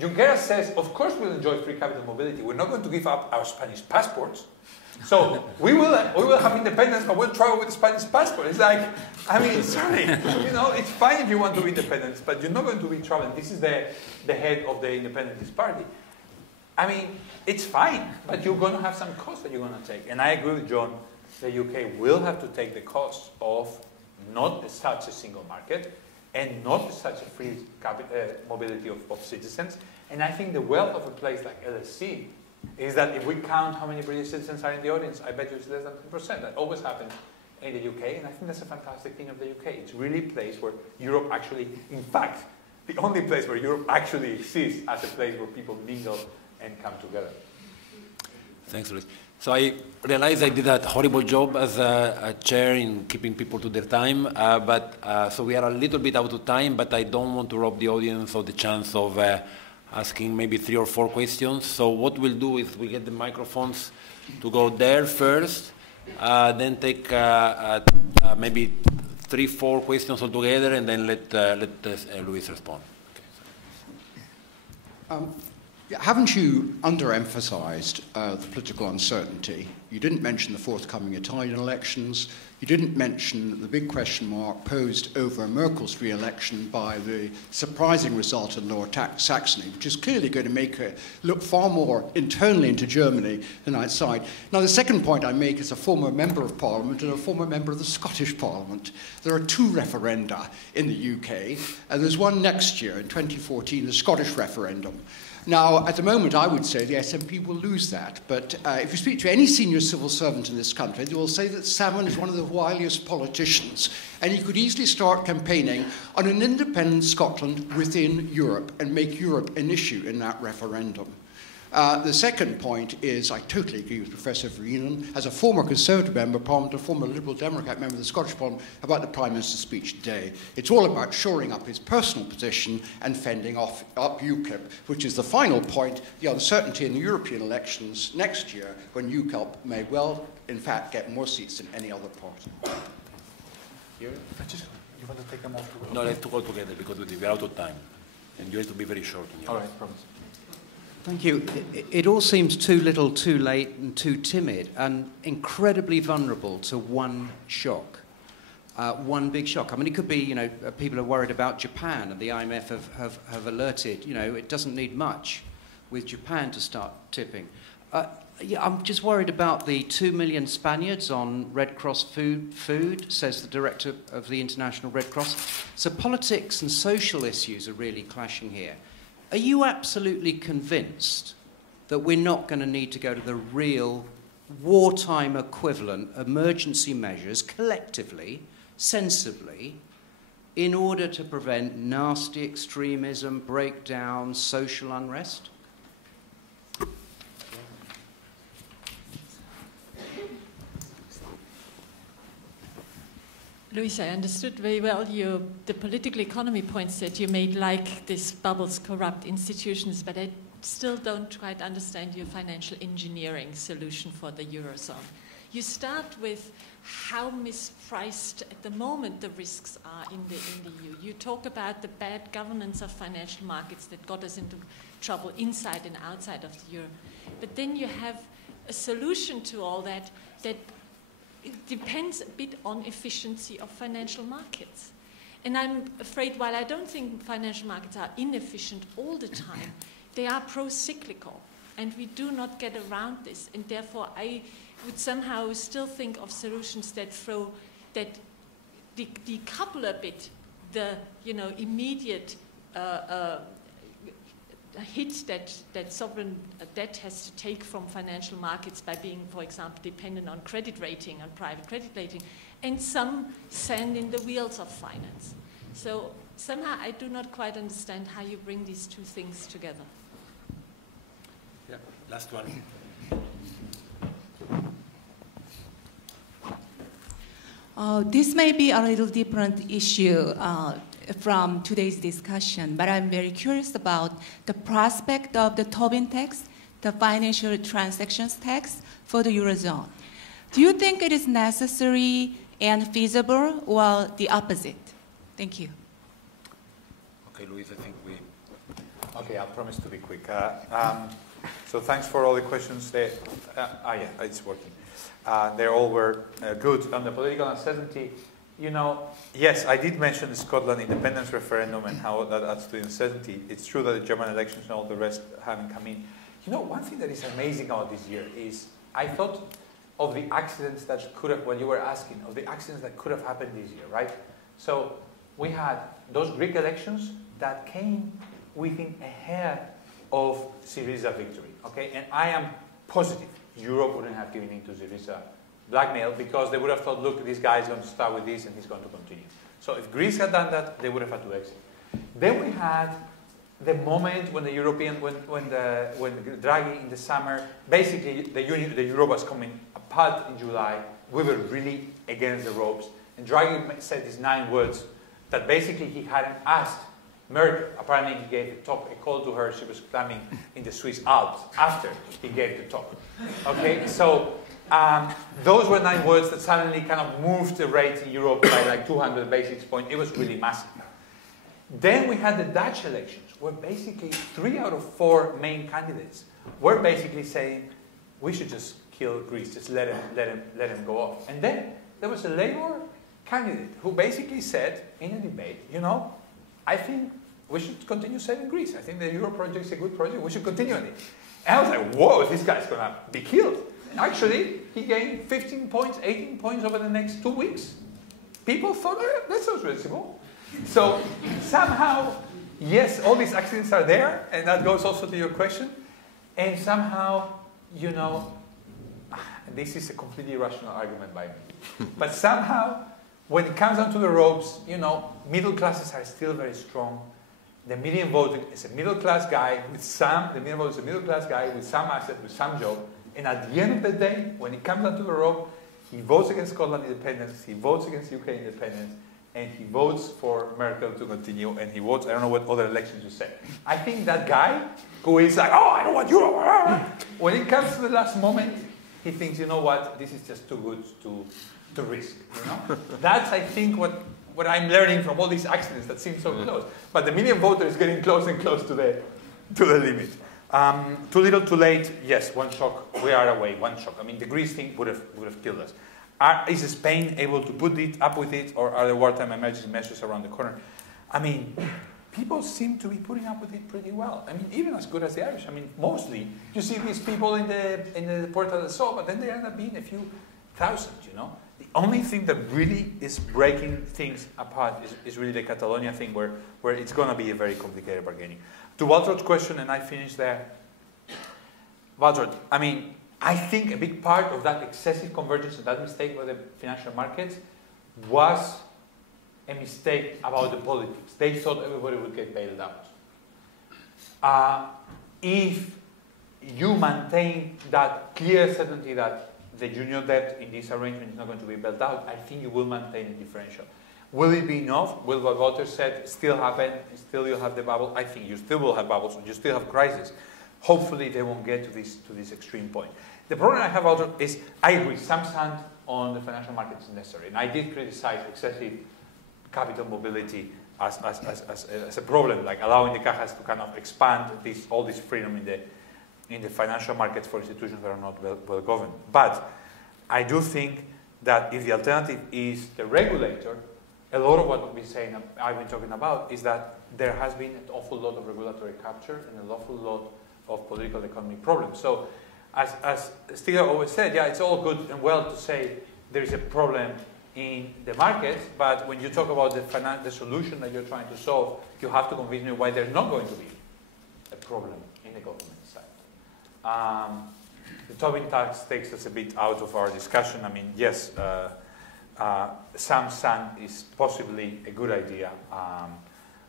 Junqueras says, of course we'll enjoy free capital mobility. We're not going to give up our Spanish passports. So we will have independence, but we'll travel with the Spanish passport. It's like, I mean, sorry, it's fine if you want to be independent, but you're not going to be traveling. This is the head of the independentist party. I mean, it's fine, but you're going to have some costs that you're going to take. And I agree with John, the UK will have to take the cost of not such a single market and not such a free mobility of citizens. And I think the wealth of a place like LSE is that if we count how many British citizens are in the audience, I bet you it's less than 10%. That always happens in the UK, and I think that's a fantastic thing of the UK. It's really a place where Europe actually, in fact, the only place where Europe actually exists as a place where people mingle and come together. Thanks, Luis. So I realized I did a horrible job as a chair in keeping people to their time, so we are a little bit out of time, but I don't want to rob the audience of the chance of asking maybe 3 or 4 questions. So what we'll do is we get the microphones to go there first, then take maybe 3, 4 questions altogether, and then let Luis respond. Okay, haven't you underemphasized the political uncertainty? You didn't mention the forthcoming Italian elections. You didn't mention the big question mark posed over Merkel's re-election by the surprising result in Lower Saxony, which is clearly going to make her look far more internally into Germany than outside. Now, the second point I make as a former member of Parliament and a former member of the Scottish Parliament. There are 2 referenda in the UK, and there's one next year in 2014, the Scottish referendum. Now, at the moment, I would say the SNP will lose that. But if you speak to any senior civil servant in this country, they will say that Salmon is one of the wiliest politicians. And he could easily start campaigning on an independent Scotland within Europe and make Europe an issue in that referendum. The second point is, I totally agree with Professor Reenen, as a former Conservative member of Parliament, a former Liberal Democrat member of the Scottish Parliament, about the Prime Minister's speech today. It's all about shoring up his personal position and fending up UKIP, which is the final point, the uncertainty in the European elections next year, when UKIP may well, in fact, get more seats than any other party. Francesco, you want to take them all together? No, let's talk all together because we're out of time. And you have to be very short. All right, promise. Thank you. It all seems too little, too late, and too timid, and incredibly vulnerable to one shock, one big shock. I mean, it could be, people are worried about Japan, and the IMF have alerted, it doesn't need much with Japan to start tipping. I'm just worried about the 2 million Spaniards on Red Cross food, says the director of the International Red Cross. So politics and social issues are really clashing here. Are you absolutely convinced that we're not going to need to go to the real wartime equivalent emergency measures collectively, sensibly, in order to prevent nasty extremism, breakdown, social unrest? Luis, I understood very well the political economy points that you made, like these bubbles corrupt institutions, but I still don't quite understand your financial engineering solution for the Eurozone. You start with how mispriced at the moment the risks are in the EU. You talk about the bad governance of financial markets that got us into trouble inside and outside of the euro. But then you have a solution to all that it depends a bit on efficiency of financial markets. And I'm afraid, while I don't think financial markets are inefficient all the time, they are pro-cyclical, and we do not get around this. And therefore, I would somehow still think of solutions that decouple a bit the immediate hit that sovereign debt has to take from financial markets by being, for example, dependent on credit rating, on private credit rating, and some sand in the wheels of finance. So somehow I do not quite understand how you bring these two things together. Yeah, last one. This may be a little different issue from today's discussion, but I'm very curious about the prospect of the Tobin tax, the financial transactions tax for the Eurozone. Do you think it is necessary and feasible, or the opposite? Thank you. Okay, Luis, I think we... Okay, I promise to be quick. So thanks for all the questions. Yeah, it's working. They all were good. On the political uncertainty, you know, yes, I did mention the Scotland independence referendum and how that adds to the uncertainty. It's true that the German elections and all the rest haven't come in. You know, one thing that is amazing about this year is I thought of the accidents that could have, when you were asking, of the accidents that could have happened this year, right? So we had those Greek elections that came within a hair of Syriza victory, okay? And I am positive Europe wouldn't have given in to Syriza blackmail because they would have thought, look, this guy is going to start with this and he's going to continue. So if Greece had done that, they would have had to exit. Then we had the moment when the European, when Draghi in the summer, basically the euro was coming apart in July. We were really against the ropes. And Draghi said these 9 words that basically he hadn't asked Merkel. Apparently he gave a call to her. She was climbing in the Swiss Alps after he gave the talk. Okay, so those were 9 words that suddenly kind of moved the rate in Europe by like 200 basis points. It was really massive. Then we had the Dutch elections, where basically 3 out of 4 main candidates were basically saying, we should just kill Greece, just let him go off. And then there was a Labour candidate who basically said in a debate, you know, I think we should continue saving Greece. I think the Euro project is a good project. We should continue on it. And I was like, whoa, this guy's going to be killed. And actually, he gained 15 points, 18 points over the next 2 weeks. People thought, oh, that sounds reasonable. So somehow, yes, all these accidents are there, and that goes also to your question. And somehow, you know, this is a completely irrational argument by me. But somehow, when it comes down to the ropes, you know, middle classes are still very strong. The median voter is a middle class guy with some, the median voter is a middle class guy with some asset, with some job. And at the end of the day, when it comes down to the rope, he votes against Scotland independence, he votes against UK independence, and he votes for Merkel to continue, and he votes, I don't know what other elections you say. I think that guy who is like, oh, I don't want Europe, when it comes to the last moment, he thinks, you know what, this is just too good to risk, you know? That's, I think, what I'm learning from all these accidents that seem so close. But the median voter is getting close and close to the limit. Too little, too late, yes, one shock, we are away, one shock. I mean, the Greece thing would have killed us. Is Spain able to put it up with it, or are there wartime emergency measures around the corner? I mean, people seem to be putting up with it pretty well. I mean, even as good as the Irish. I mean, mostly you see these people in the Puerta del Sol, but then they end up being a few thousand, you know. The only thing that really is breaking things apart is really the Catalonia thing, where it's going to be a very complicated bargaining. To Walter's question, and I finish there. Walter, I mean, I think a big part of that excessive convergence and that mistake by the financial markets was a mistake about the politics. They thought everybody would get bailed out. If you maintain that clear certainty that the junior debt in this arrangement is not going to be bailed out, I think you will maintain a differential. Will it be enough? Will what Wouter said still happen? Still you'll have the bubble? I think you still will have bubbles and you still have crisis. Hopefully they won't get to this extreme point. The problem I have, Wouter, is I agree, some sand on the financial markets is necessary. And I did criticize excessive capital mobility as a problem, like allowing the cajas to kind of expand all this freedom in the financial markets for institutions that are not well governed. But I do think that if the alternative is the regulator, a lot of what I've been talking about is that there has been an awful lot of regulatory capture and an awful lot of political economy problems. So as Stiga always said, yeah, it's all good and well to say there is a problem in the markets, but when you talk about the solution that you're trying to solve, you have to convince me why there's not going to be a problem. problem in the government side. The Tobin tax takes us a bit out of our discussion. I mean, yes, some sand is possibly a good idea.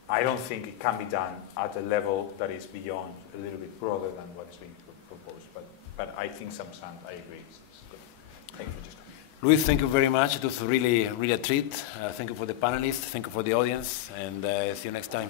I don't think it can be done at a level that is beyond, a little bit broader than what is being proposed. But I think some sand, I agree, is good. Thank you, Francesco. Luis, thank you very much. It was really, really a treat. Thank you for the panelists. Thank you for the audience. And see you next time.